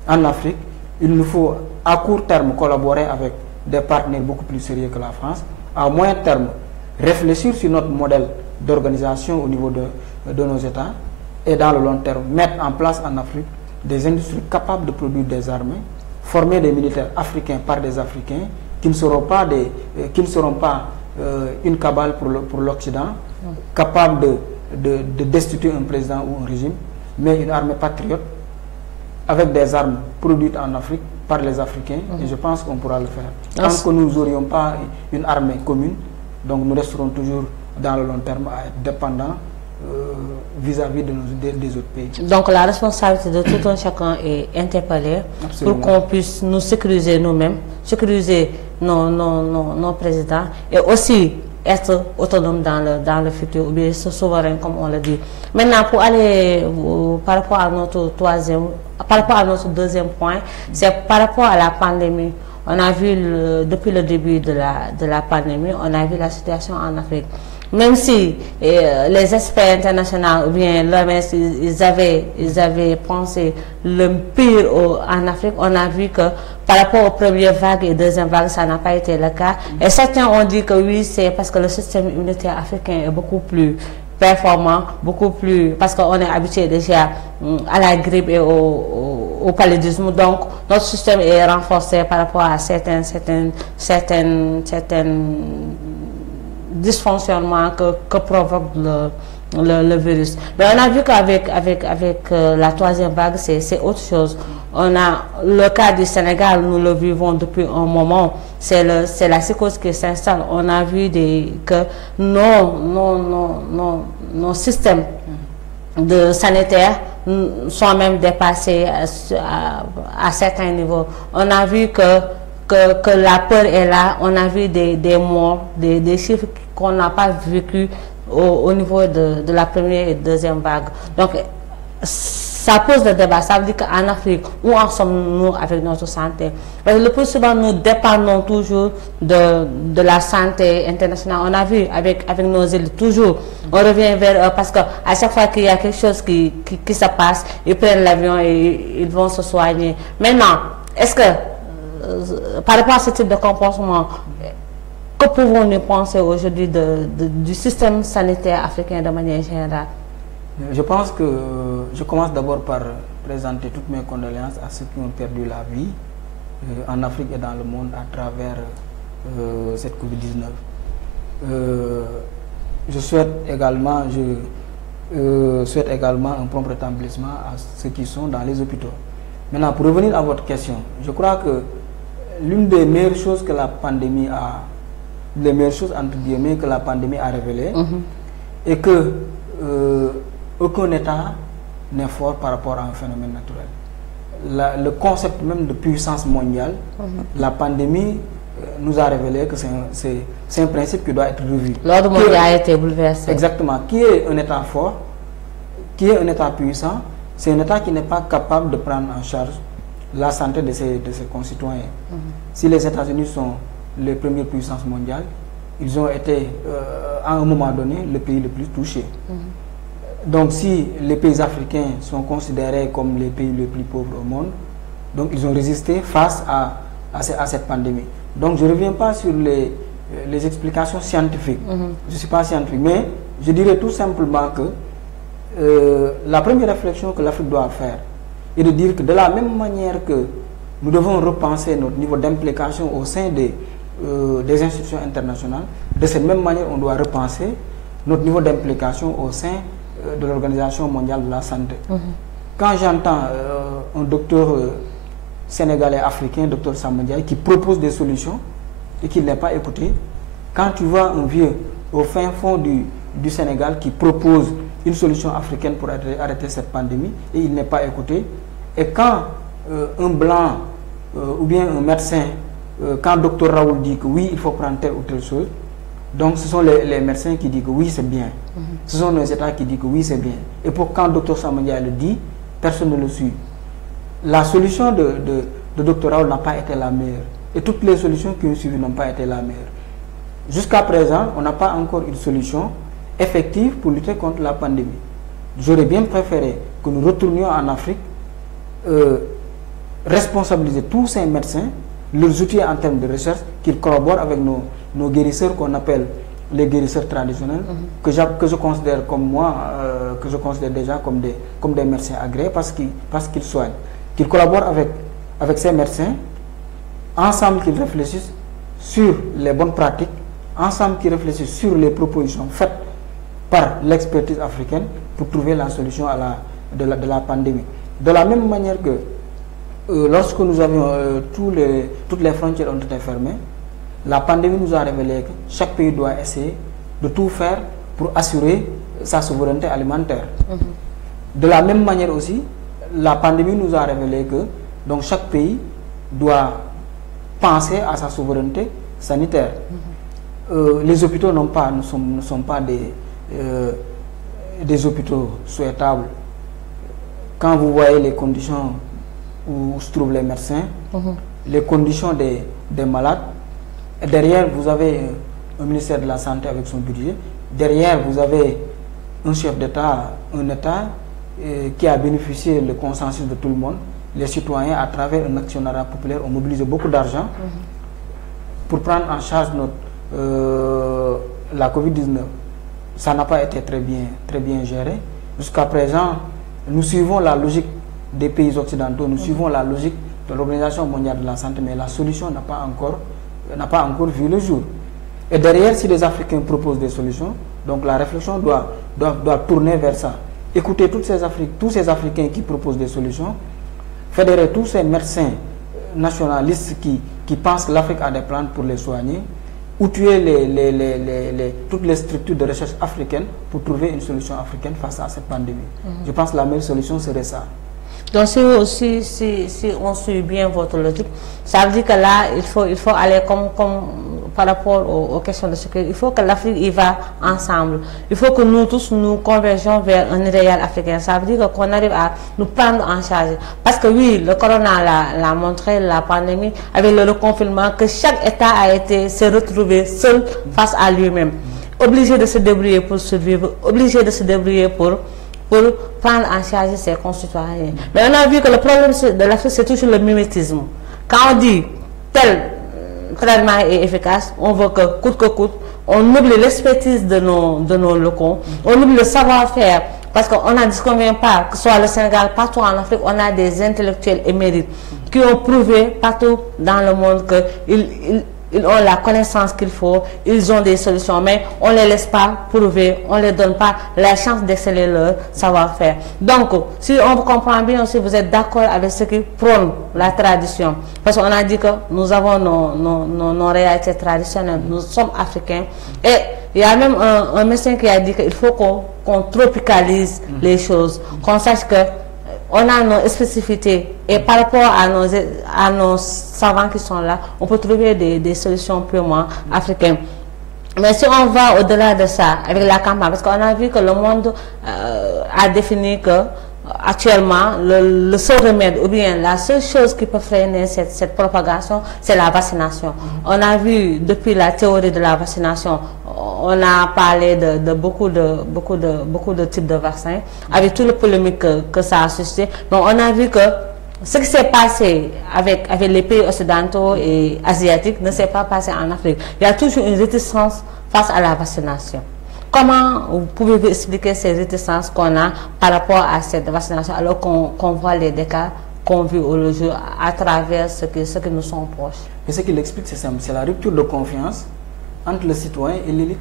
en Afrique, il nous faut à court terme collaborer avec des partenaires beaucoup plus sérieux que la France. À moyen terme, réfléchir sur notre modèle d'organisation au niveau de nos États, et dans le long terme, mettre en place en Afrique des industries capables de produire des armées, former des militaires africains par des Africains qui ne seront pas une cabale pour l'Occident, capables de destituer un président ou un régime, mais une armée patriote avec des armes produites en Afrique par les Africains, et je pense qu'on pourra le faire. Tant que nous n'aurions pas une armée commune, donc nous resterons toujours dans le long terme à être dépendants vis-à-vis des autres pays. Donc la responsabilité de tout un chacun est interpellée. Absolument. Pour qu'on puisse nous sécuriser nous-mêmes, sécuriser nos présidents, et aussi être autonome dans le futur, ou bien se souverain, comme on le dit. Maintenant, pour aller par rapport à notre deuxième point, c'est par rapport à la pandémie. On a vu depuis le début de la pandémie, on a vu la situation en Afrique. Même si les experts internationaux ou bien l'OMS, ils avaient pensé le pire en Afrique, on a vu que par rapport aux premières vagues et deuxième vagues, ça n'a pas été le cas. Et certains ont dit que oui, c'est parce que le système immunitaire africain est beaucoup plus performant, beaucoup plus, parce qu'on est habitué déjà à la grippe et au paludisme. Donc notre système est renforcé par rapport à certaines dysfonctionnement que provoque le virus. Mais on a vu qu'avec la troisième vague, c'est autre chose. On a le cas du Sénégal, nous le vivons depuis un moment. C'est la psychose qui s'installe. On a vu que nos systèmes de sanitaires sont même dépassés à certains niveaux. On a vu que la peur est là. On a vu des morts, des chiffres qu'on n'a pas vécu au niveau de la première et deuxième vague. Donc, ça pose le débat. Ça veut dire qu'en Afrique, où en sommes-nous avec notre santé? Parce que le plus souvent, nous dépendons toujours de la santé internationale. On a vu avec nos îles, toujours, on revient vers eux parce qu'à chaque fois qu'il y a quelque chose qui se passe, ils prennent l'avion et ils vont se soigner. Maintenant, est-ce que, par rapport à ce type de comportement, que pouvons-nous penser aujourd'hui du système sanitaire africain de manière générale? Je pense que je commence d'abord par présenter toutes mes condoléances à ceux qui ont perdu la vie en Afrique et dans le monde à travers cette Covid-19. Je souhaite également un prompt rétablissement à ceux qui sont dans les hôpitaux. Maintenant, pour revenir à votre question, je crois que l'une des meilleures choses que la pandémie a, les meilleures choses entre guillemets que la pandémie a révélées, est que aucun État n'est fort par rapport à un phénomène naturel. Le concept même de puissance mondiale, la pandémie nous a révélé que c'est un principe qui doit être revu. L'ordre mondial a été bouleversé. Exactement. Qui est un État fort, qui est un État puissant, c'est un État qui n'est pas capable de prendre en charge la santé de ses concitoyens. Si les États-Unis sont les premières puissances mondiales, ils ont été à un moment donné le pays le plus touché. Donc si les pays africains sont considérés comme les pays les plus pauvres au monde, donc ils ont résisté face à cette pandémie. Donc je ne reviens pas sur les explications scientifiques. Je ne suis pas scientifique, mais je dirais tout simplement que la première réflexion que l'Afrique doit faire est de dire que de la même manière que nous devons repenser notre niveau d'implication au sein des institutions internationales, de cette même manière on doit repenser notre niveau d'implication au sein de l'Organisation mondiale de la santé. Quand j'entends un docteur sénégalais africain, docteur Samba Ndiaye, qui propose des solutions et qui n'est pas écouté, quand tu vois un vieux au fin fond du Sénégal qui propose une solution africaine pour arrêter cette pandémie et il n'est pas écouté, et quand un blanc ou bien un médecin, quand docteur Raoul dit que oui, il faut prendre telle ou telle chose, donc ce sont les médecins qui disent que oui, c'est bien. Ce sont les États qui disent que oui, c'est bien. Et pour quand docteur Samba Ndiaye le dit, personne ne le suit. La solution de docteur Raoul n'a pas été la meilleure. Et toutes les solutions qui ont suivi n'ont pas été la meilleure. Jusqu'à présent, on n'a pas encore une solution effective pour lutter contre la pandémie. J'aurais bien préféré que nous retournions en Afrique, responsabiliser tous ces médecins, leurs outils en termes de recherche, qu'ils corroborent avec nos guérisseurs qu'on appelle les guérisseurs traditionnels, que je considère comme moi, que je considère déjà comme des médecins agréés parce qu'ils soignent. Qu'ils collaborent avec ces médecins, ensemble qu'ils réfléchissent sur les bonnes pratiques, ensemble qu'ils réfléchissent sur les propositions faites par l'expertise africaine pour trouver la solution de la pandémie. De la même manière que lorsque nous avions toutes les frontières ont été fermées, la pandémie nous a révélé que chaque pays doit essayer de tout faire pour assurer sa souveraineté alimentaire. De la même manière aussi, la pandémie nous a révélé que donc chaque pays doit penser à sa souveraineté sanitaire. Les hôpitaux ne sont pas des hôpitaux souhaitables. Quand vous voyez les conditions où se trouvent les médecins, les conditions des malades, et derrière vous avez un ministère de la Santé avec son budget, derrière vous avez un chef d'État, un État qui a bénéficié le consensus de tout le monde. Les citoyens, à travers un actionnariat populaire, ont mobilisé beaucoup d'argent pour prendre en charge la Covid-19. Ça n'a pas été très bien géré. Jusqu'à présent, nous suivons la logique des pays occidentaux, nous suivons la logique de l'Organisation mondiale de la santé, mais la solution n'a pas encore vu le jour. Et derrière, si les Africains proposent des solutions, donc la réflexion doit tourner vers ça. Écouter tous ces Africains qui proposent des solutions, fédérer tous ces médecins nationalistes qui pensent que l'Afrique a des plans pour les soigner, ou tuer toutes les structures de recherche africaines pour trouver une solution africaine face à cette pandémie. Je pense que la meilleure solution serait ça. Donc si on suit bien votre logique, ça veut dire que là, il faut aller comme par rapport aux questions de sécurité, il faut que l'Afrique y va ensemble. Il faut que nous tous nous convergeons vers un idéal africain. Ça veut dire qu'on arrive à nous prendre en charge. Parce que oui, le corona l'a montré, la pandémie, avec le reconfinement, que chaque État s'est retrouvé seul face à lui-même. Obligé de se débrouiller pour survivre, obligé de se débrouiller pour prendre en charge ses concitoyens. Mais on a vu que le problème de l'Afrique, c'est toujours le mimétisme. Quand on dit tel traitement est efficace, on veut que coûte, on oublie l'expertise de nos locaux, on oublie le savoir-faire, parce qu'on n'en disconvient pas, que ce soit le Sénégal, partout en Afrique, on a des intellectuels émérites qui ont prouvé partout dans le monde qu'ils ont la connaissance qu'il faut, ils ont des solutions, mais on ne les laisse pas prouver, on ne les donne pas la chance d'exceller leur savoir-faire. Donc, si on comprend bien aussi, vous êtes d'accord avec ce qui prône la tradition, parce qu'on a dit que nous avons nos réalités traditionnelles, nous sommes africains, et il y a même un médecin qui a dit qu'il faut qu'on tropicalise les choses, qu'on sache que on a nos spécificités et par rapport à nos savants qui sont là, on peut trouver des solutions purement africaines. Mais si on va au-delà de ça, avec la campagne, parce qu'on a vu que le monde a défini que actuellement, le seul remède ou bien la seule chose qui peut freiner cette propagation, c'est la vaccination. On a vu depuis la théorie de la vaccination, on a parlé de beaucoup de types de vaccins, avec tout le polémique que ça a suscité. Donc on a vu que ce qui s'est passé avec les pays occidentaux et asiatiques ne s'est pas passé en Afrique. Il y a toujours une réticence face à la vaccination. Comment pouvez-vous expliquer ces réticences qu'on a par rapport à cette vaccination alors qu'on voit les dégâts qu'on vit au jour à travers ce que nous sommes proches? Et ce qu'il explique, c'est simple, c'est la rupture de confiance entre le citoyen et l'élite.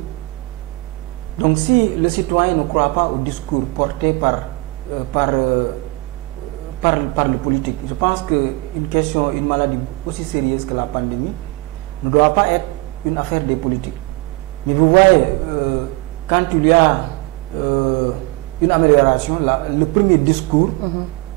Donc si le citoyen ne croit pas au discours porté par le politique, je pense qu'une maladie aussi sérieuse que la pandémie ne doit pas être une affaire des politiques. Mais vous voyez, quand il y a une amélioration, le premier discours,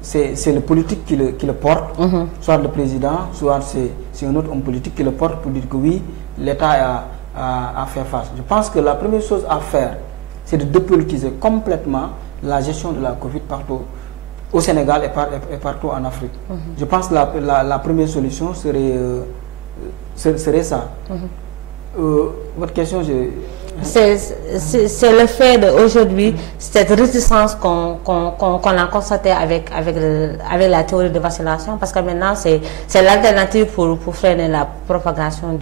c'est le politique qui le porte, soit le président, soit c'est un autre homme politique qui le porte pour dire que oui, l'État a fait face. Je pense que la première chose à faire, c'est de dépolitiser complètement la gestion de la Covid partout au Sénégal et partout en Afrique. Je pense que la première solution serait ça. Votre question, c'est le fait d'aujourd'hui, cette réticence qu'on a constatée avec la théorie de vaccination, parce que maintenant c'est l'alternative pour freiner la propagation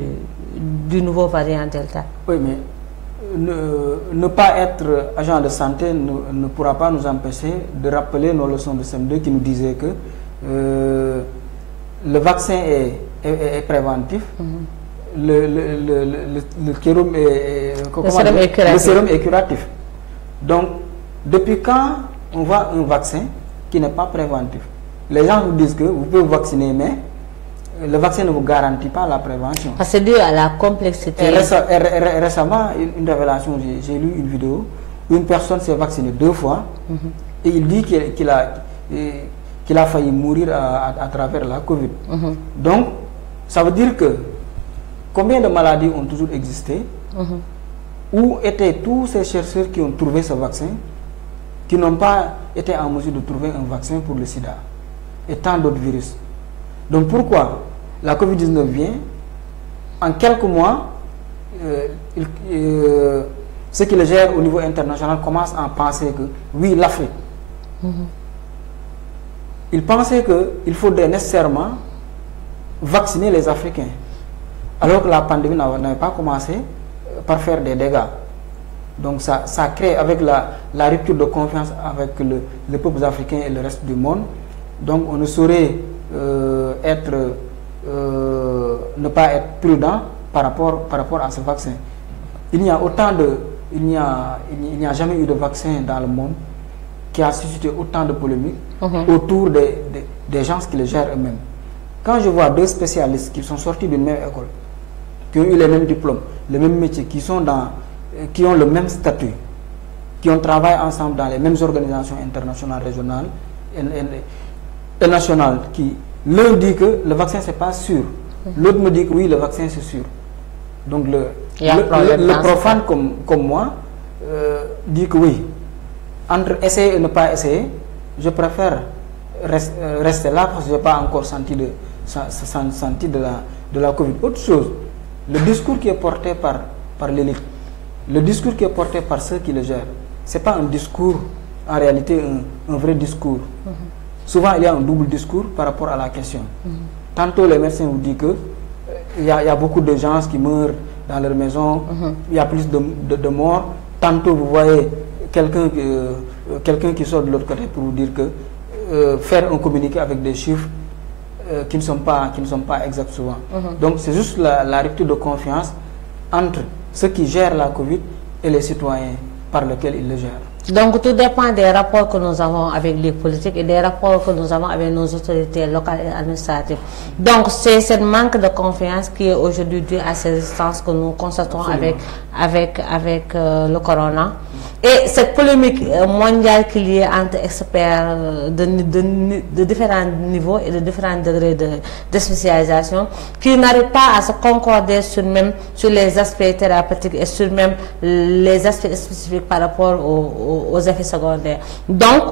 du nouveau variant Delta. Oui, mais ne pas être agent de santé ne pourra pas nous empêcher de rappeler nos leçons de CM2 qui nous disaient que le vaccin est préventif. Le sérum est curatif. Donc, depuis quand on voit un vaccin qui n'est pas préventif? Les gens vous disent que vous pouvez vous vacciner, mais le vaccin ne vous garantit pas la prévention. Parce que c'est dû à la complexité. Et récemment, une révélation, j'ai lu une vidéo où une personne s'est vaccinée 2 fois et il dit qu'il a failli mourir à travers la Covid. Donc, ça veut dire que combien de maladies ont toujours existé? Où étaient tous ces chercheurs qui ont trouvé ce vaccin, qui n'ont pas été en mesure de trouver un vaccin pour le sida et tant d'autres virus? Donc pourquoi la Covid-19 vient, en quelques mois, ceux qui le gèrent au niveau international commencent à penser que oui, l'Afrique. Ils pensaient qu'il faudrait nécessairement vacciner les Africains, alors que la pandémie n'avait pas commencé par faire des dégâts. Donc ça crée, avec la rupture de confiance avec les peuples africains et le reste du monde, donc on ne saurait ne pas être prudent par rapport à ce vaccin. il n'y a jamais eu de vaccin dans le monde qui a suscité autant de polémiques autour des gens qui le gèrent eux-mêmes. Quand je vois deux spécialistes qui sont sortis d'une même école, qui ont eu les mêmes diplômes, le même métier, qui ont le même statut, qui ont travaillé ensemble dans les mêmes organisations internationales, régionales et nationales, l'un dit que le vaccin c'est pas sûr, l'autre me dit que oui, le vaccin c'est sûr. Donc le profane comme moi dit que oui, entre essayer et ne pas essayer, je préfère rester là parce que je n'ai pas encore senti de la Covid. Autre chose, le discours qui est porté par l'élite, le discours qui est porté par ceux qui le gèrent, ce n'est pas un discours, en réalité un vrai discours. Souvent il y a un double discours par rapport à la question. Tantôt les médecins vous disent que il y a beaucoup de gens qui meurent dans leur maison, il y a plus de morts. Tantôt vous voyez quelqu'un qui sort de l'autre côté pour vous dire que faire un communiqué avec des chiffres qui ne sont pas exacts souvent. Donc c'est juste la rupture de confiance entre ceux qui gèrent la Covid et les citoyens par lesquels ils le gèrent. Donc tout dépend des rapports que nous avons avec les politiques et des rapports que nous avons avec nos autorités locales et administratives. Donc c'est ce manque de confiance qui est aujourd'hui dû à ces résistances que nous constatons avec le corona. Et cette polémique mondiale qu'il y a entre experts de différents niveaux et de différents degrés de spécialisation qui n'arrivent pas à se concorder sur les aspects thérapeutiques et sur même les aspects spécifiques par rapport aux effets secondaires. Donc,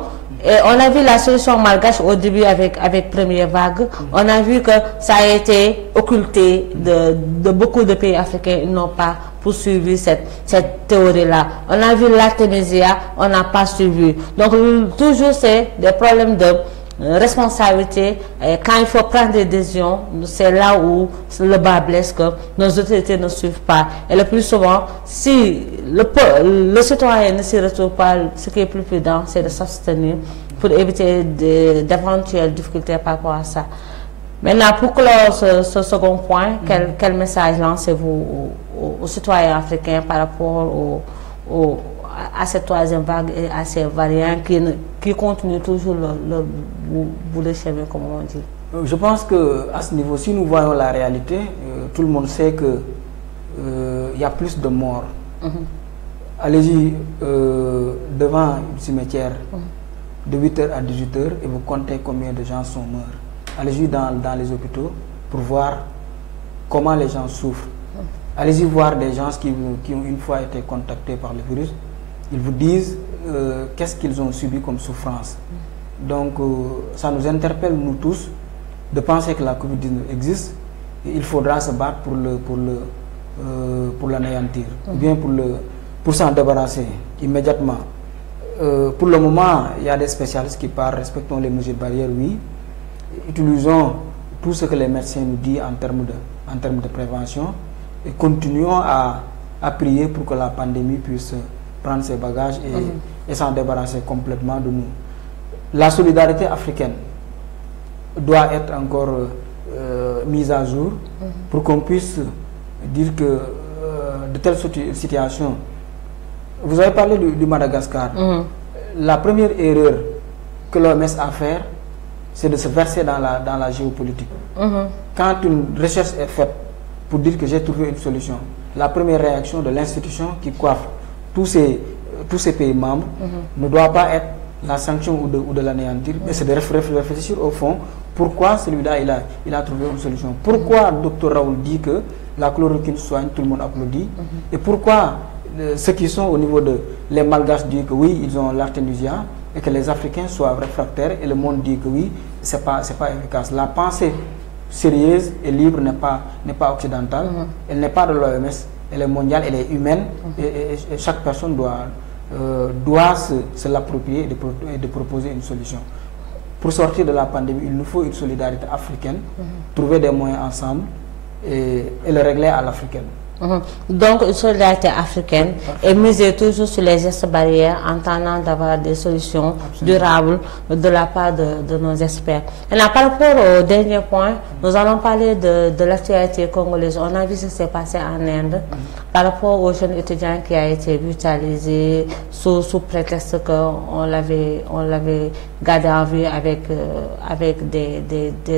on a vu la solution malgache au début avec première vague. On a vu que ça a été occulté de beaucoup de pays africains. Ils n'ont pas poursuivi cette théorie-là. On a vu l'artémisia, on n'a pas suivi. Donc, toujours c'est des problèmes de responsabilité. Et quand il faut prendre des décisions, c'est là où le bas blesse, que nos autorités ne suivent pas. Et le plus souvent, si le citoyen ne s'y retrouve pas, ce qui est plus prudent, c'est de s'abstenir pour éviter d'éventuelles difficultés par rapport à ça. Maintenant, pour clore ce second point, quel message lancez-vous aux citoyens africains par rapport à cette troisième vague et à ces variants qui continuent toujours le bout de chemin, comme on dit? Je pense qu'à ce niveau, si nous voyons la réalité, tout le monde sait qu'il y a plus de morts. Allez-y devant une cimetière de 8h à 18h et vous comptez combien de gens sont morts. Allez-y dans les hôpitaux pour voir comment les gens souffrent. Allez-y voir des gens qui ont une fois été contactés par le virus. Ils vous disent qu'est-ce qu'ils ont subi comme souffrance. Donc ça nous interpelle, nous tous, de penser que la Covid-19 existe et il faudra se battre pour l'anéantir, ou bien pour s'en débarrasser immédiatement. Pour le moment, il y a des spécialistes qui parlent, respectons les mesures barrières, oui. Utilisons tout ce que les médecins nous disent en termes de prévention et continuons à prier pour que la pandémie puisse prendre ses bagages et s'en débarrasser complètement de nous. La solidarité africaine doit être encore mise à jour pour qu'on puisse dire que de telles situations. Vous avez parlé du Madagascar. La première erreur que l'OMS a fait, c'est de se verser dans la géopolitique. Quand une recherche est faite pour dire que j'ai trouvé une solution, la première réaction de l'institution qui coiffe tous ces pays membres ne doit pas être la sanction ou de l'anéantir, mais c'est de réfléchir au fond pourquoi celui-là il a trouvé une solution. Pourquoi Dr Raoul dit que la chloroquine soigne, tout le monde applaudit, et pourquoi ceux qui sont au niveau de les Malgaches disent que oui, ils ont l'artémisia, et que les Africains soient réfractaires, et le monde dit que oui, c'est pas efficace. La pensée sérieuse et libre n'est pas occidentale, elle n'est pas de l'OMS, elle est mondiale, elle est humaine, et chaque personne doit se l'approprier et de proposer une solution. Pour sortir de la pandémie, il nous faut une solidarité africaine, trouver des moyens ensemble et le régler à l'africaine. Donc une solidarité africaine et miser toujours sur les gestes barrières en tentant d'avoir des solutions durables de la part de nos experts. Et là, par rapport au dernier point, nous allons parler de l'actualité congolaise. On a vu ce qui s'est passé en Inde par rapport aux jeunes étudiants qui a été brutalisé sous prétexte qu'on l'avait gardé en vue avec des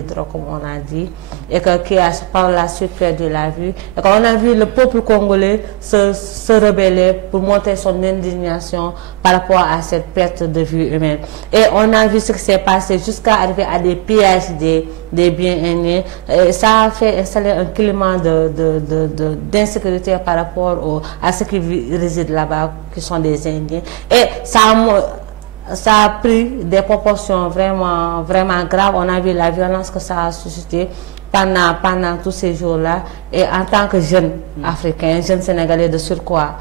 drogues, comme on a dit, et qui a par la suite perdu la vue. Et qu'on a vu le peuple congolais se rebeller pour montrer son indignation par rapport à cette perte de vue humaine. Et on a vu ce qui s'est passé jusqu'à arriver à des pillages des biens indiens. Et ça a fait installer un climat d'insécurité par rapport à ceux qui résident là-bas, qui sont des Indiens. Et ça a pris des proportions vraiment graves. On a vu la violence que ça a suscité pendant tous ces jours-là. Et en tant que jeune africain, jeune sénégalais de surcroît,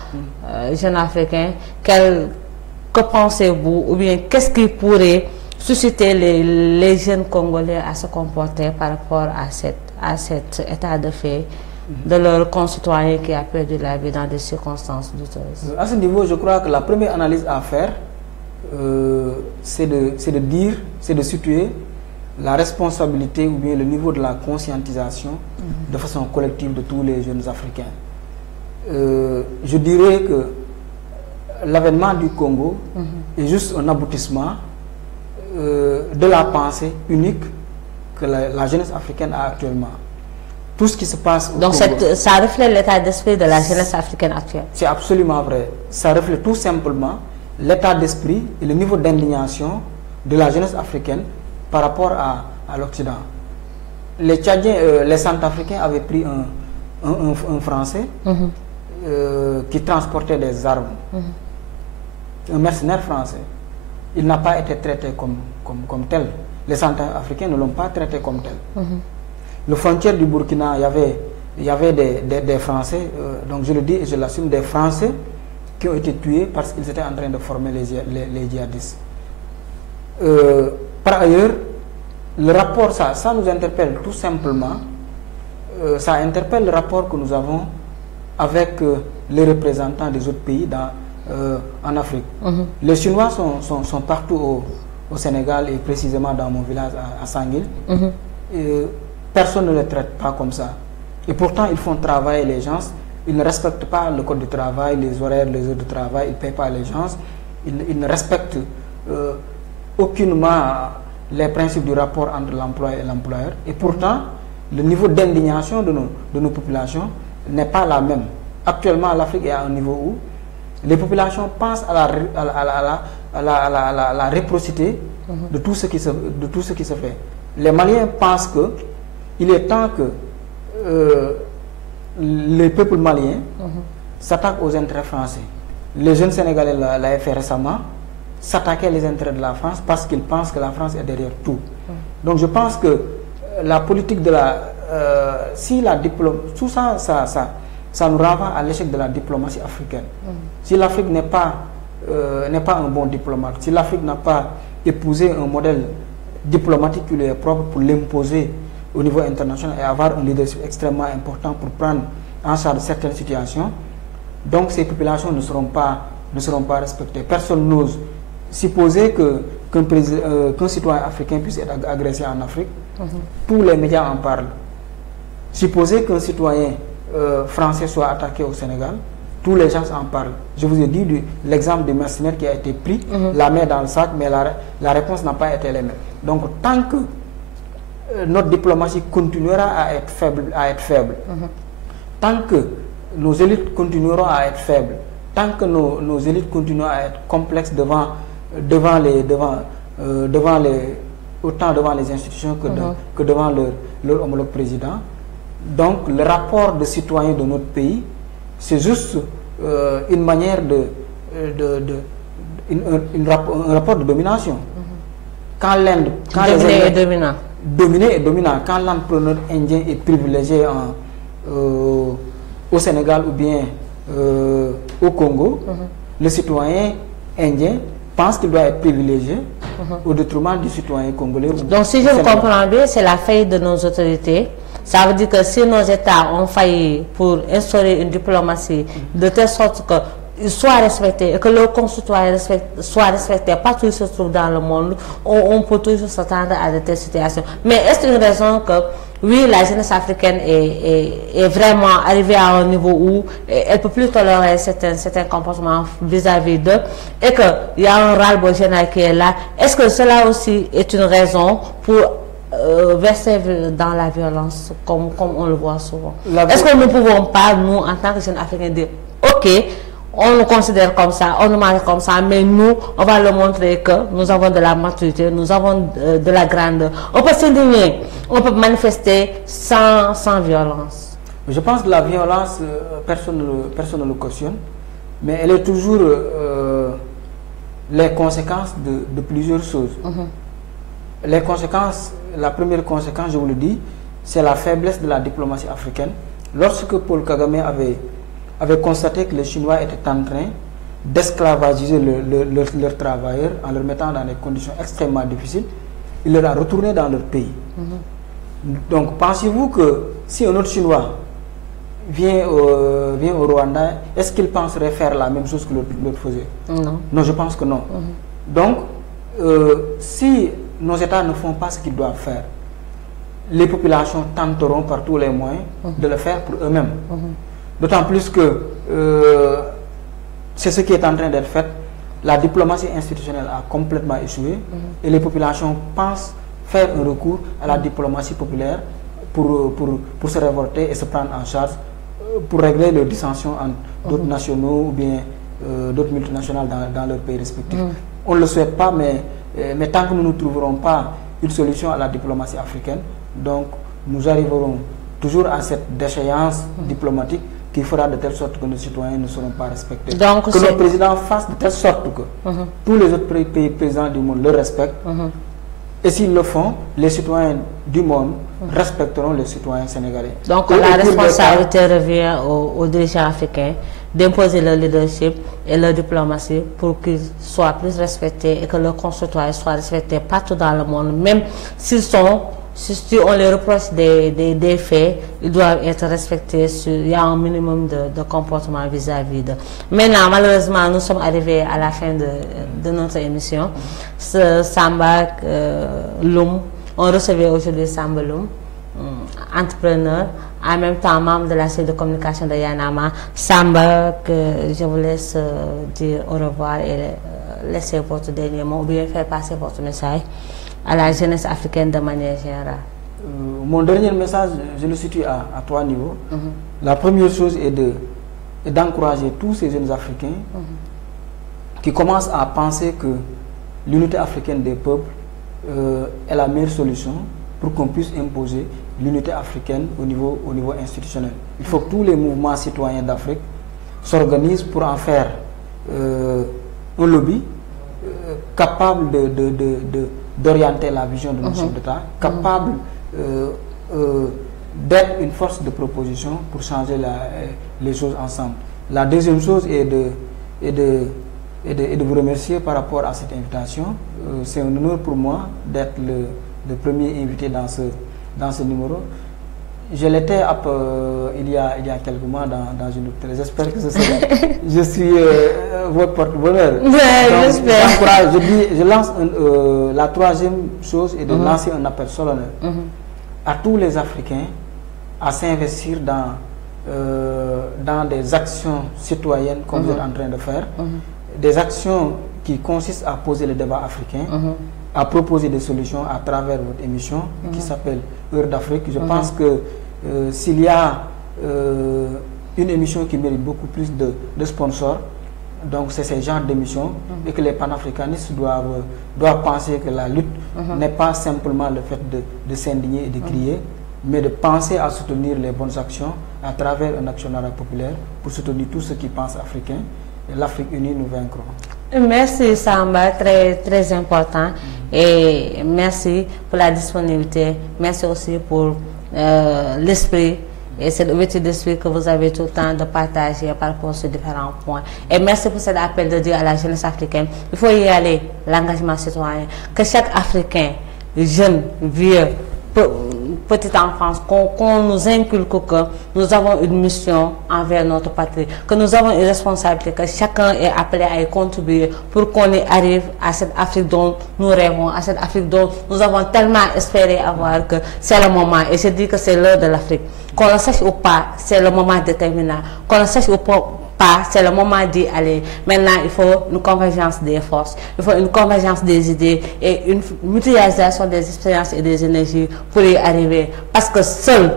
jeune africain, que pensez-vous, ou bien qu'est-ce qui pourrait susciter les jeunes Congolais à se comporter par rapport à cet état de fait de leur concitoyen qui a perdu la vie dans des circonstances douteuses? À ce niveau, je crois que la première analyse à faire, c'est de situer la responsabilité ou bien le niveau de la conscientisation de façon collective de tous les jeunes Africains. Je dirais que l'avènement du Congo est juste un aboutissement de la pensée unique que la jeunesse africaine a actuellement. Tout ce qui se passe au Donc Congo, ça reflète l'état d'esprit de la jeunesse africaine actuelle. c'est absolument vrai. Ça reflète tout simplement l'état d'esprit et le niveau d'indignation de la jeunesse africaine par rapport à l'Occident. Les Tchadiens, les Centrafricains avaient pris un Français qui transportait des armes. Un mercenaire français. Il n'a pas été traité comme tel. Les Centrafricains ne l'ont pas traité comme tel. Le frontière du Burkina, il y avait des Français, donc je le dis et je l'assume, des Français qui ont été tués parce qu'ils étaient en train de former les djihadistes. Par ailleurs, le rapport, ça nous interpelle tout simplement, ça interpelle le rapport que nous avons avec les représentants des autres pays en Afrique. Les Chinois sont partout au Sénégal et précisément dans mon village à Sanguil. Personne ne les traite pas comme ça. Et pourtant, ils font travailler les gens. Ils ne respectent pas le code du travail, les horaires, les heures de travail. Ils ne payent pas les gens. Ils ne respectent aucunement les principes du rapport entre l'employeur et l'employeur. Et pourtant, le niveau d'indignation de nos populations n'est pas la même. Actuellement, l'Afrique est à un niveau où les populations pensent à la réciprocité de tout ce qui se fait. Les Maliens pensent qu'il est temps que les peuples maliens s'attaquent aux intérêts français. Les jeunes Sénégalais l'avaient fait récemment, s'attaquer les intérêts de la France parce qu'ils pensent que la France est derrière tout. Donc je pense que la politique de tout ça, ça nous renvoie à l'échec de la diplomatie africaine. Si l'Afrique n'est pas un bon diplomate, si l'Afrique n'a pas épousé un modèle diplomatique qui lui est propre pour l'imposer au niveau international et avoir un leadership extrêmement important pour prendre en charge certaines situations, donc ces populations ne seront pas respectées. Personne n'ose supposer qu'un citoyen africain puisse être agressé en Afrique. Tous les médias en parlent. Supposer qu'un citoyen français soit attaqué au Sénégal, tous les gens en parlent. Je vous ai dit l'exemple du mercenaire qui a été pris, la main dans le sac, mais la réponse n'a pas été la même. Donc tant que notre diplomatie continuera à être faible, tant que nos élites continueront à être faibles, tant que nos élites continueront à être complexes autant devant les institutions que devant leur homologue président. Donc le rapport de citoyens de notre pays, c'est juste une manière un rapport de domination. Quand l'Inde, dominé et dominant, quand l'entrepreneur indien est privilégié au Sénégal ou bien au Congo, le citoyen indien pense qu'il doit être privilégié au détriment du citoyen congolais. Donc si je comprends bien, c'est la faillite de nos autorités, Ça veut dire que si nos États ont failli pour instaurer une diplomatie de telle sorte que ils soient respectés et que leurs concitoyens soient respectés partout où ils se trouvent dans le monde, on peut toujours s'attendre à de telles situations. Mais est-ce une raison que, oui, la jeunesse africaine est vraiment arrivée à un niveau où elle ne peut plus tolérer certains comportements vis-à-vis d'eux et qu'il y a un ras-le-bol général qui est là? Est-ce que cela aussi est une raison pour verser dans la violence comme on le voit souvent? Est-ce que nous ne pouvons pas, nous, en tant que jeunes africains, dire ok, on nous considère comme ça, on nous marque comme ça, mais nous, on va leur montrer que nous avons de la maturité, nous avons de la grandeur. On peut s'indigner, on peut manifester sans violence. Je pense que la violence, personne ne le cautionne, mais elle est toujours les conséquences de plusieurs choses. Les conséquences, la première conséquence, je vous le dis, c'est la faiblesse de la diplomatie africaine. Lorsque Paul Kagame avait constaté que les Chinois étaient en train d'esclavagiser leurs travailleurs en leur mettant dans des conditions extrêmement difficiles, il leur a retourné dans leur pays. Donc, pensez-vous que si un autre Chinois vient au Rwanda, est-ce qu'il penserait faire la même chose que l'autre faisait? Non. Non, je pense que non. Donc, si nos États ne font pas ce qu'ils doivent faire, les populations tenteront par tous les moyens de le faire pour eux-mêmes. D'autant plus que c'est ce qui est en train d'être fait. La diplomatie institutionnelle a complètement échoué et les populations pensent faire un recours à la diplomatie populaire pour se révolter et se prendre en charge pour régler les dissensions entre d'autres nationaux ou bien d'autres multinationales dans leurs pays respectifs. On ne le souhaite pas, mais tant que nous ne trouverons pas une solution à la diplomatie africaine, donc nous arriverons toujours à cette déchéance diplomatique qui fera de telle sorte que nos citoyens ne seront pas respectés. Donc, que nos présidents fassent de telle sorte que tous les autres pays présidents du monde le respectent. Et s'ils le font, les citoyens du monde respecteront les citoyens sénégalais. Donc la responsabilité revient aux dirigeants africains d'imposer leur leadership et leur diplomatie pour qu'ils soient plus respectés et que leurs concitoyens soient respectés partout dans le monde, même si on les reproche des faits, ils doivent être respectés. Il y a un minimum de comportement vis-à-vis de. Maintenant, malheureusement, nous sommes arrivés à la fin de notre émission. Ce Samba Loum, on recevait aujourd'hui Samba Loum, entrepreneur, en même temps membre de la cellule de communication de Yanama. Samba, que je vous laisse dire au revoir et laisser votre dernier mot ou bien faire passer votre message à la jeunesse africaine de manière générale. Mon dernier message, je le situe à 3 niveaux. La première chose est d'encourager tous ces jeunes Africains qui commencent à penser que l'unité africaine des peuples est la meilleure solution pour qu'on puisse imposer l'unité africaine au niveau institutionnel. Il faut que tous les mouvements citoyens d'Afrique s'organisent pour en faire un lobby capable d'orienter la vision de nos chefs d'État, capable d'être une force de proposition pour changer les choses ensemble. La deuxième chose est de vous remercier par rapport à cette invitation. C'est un honneur pour moi d'être le premier invité dans ce numéro. Je l'étais il y a quelques mois dans une autre. J'espère que je suis votre porte-bonheur. J'espère. Je lance la troisième chose est de lancer un appel solennel à tous les Africains à s'investir dans des actions citoyennes comme vous êtes en train de faire, des actions qui consistent à poser le débat africain, à proposer des solutions à travers votre émission qui s'appelle Heure d'Afrique. Je pense que s'il y a une émission qui mérite beaucoup plus de sponsors, donc c'est ce genre d'émission et que les panafricanistes doivent penser que la lutte n'est pas simplement le fait de s'indigner et de crier, mais de penser à soutenir les bonnes actions à travers un actionnariat populaire pour soutenir tous ceux qui pensent africains. Et l'Afrique unie, nous vaincrons. Merci Samba, très, très important. Et merci pour la disponibilité. Merci aussi pour l'esprit et cette ouverture d'esprit que vous avez tout le temps de partager par rapport à ces différents points. Et merci pour cet appel de dire à la jeunesse africaine, il faut y aller, l'engagement citoyen, que chaque Africain, jeune, vieux, petite enfance, qu'on nous inculque que nous avons une mission envers notre patrie, que nous avons une responsabilité, que chacun est appelé à y contribuer pour qu'on y arrive à cette Afrique dont nous rêvons, à cette Afrique dont nous avons tellement espéré avoir, que c'est le moment. Et je dis que c'est l'heure de l'Afrique. Qu'on le sache ou pas, c'est le moment déterminant. Qu'on le sache ou pas, c'est le moment d'y aller. Maintenant, il faut une convergence des forces, il faut une convergence des idées et une mutualisation des expériences et des énergies pour y arriver. Parce que solo,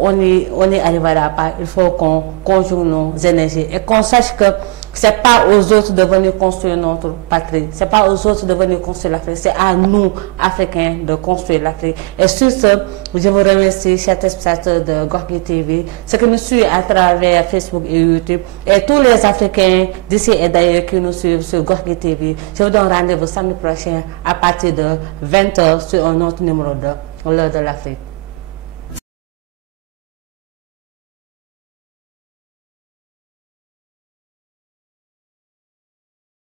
on n'y arrivera pas. Il faut qu'on conjugue nos énergies et qu'on sache que c'est pas aux autres de venir construire notre patrie. C'est pas aux autres de venir construire l'Afrique. C'est à nous, Africains, de construire l'Afrique. Et sur ce, je vous remercie, chers téléspectateurs de Gorgui TV, ceux qui nous suivent à travers Facebook et YouTube, et tous les Africains d'ici et d'ailleurs qui nous suivent sur Gorgui TV. Je vous donne rendez-vous samedi prochain à partir de 20h sur un autre numéro de l'heure de l'Afrique.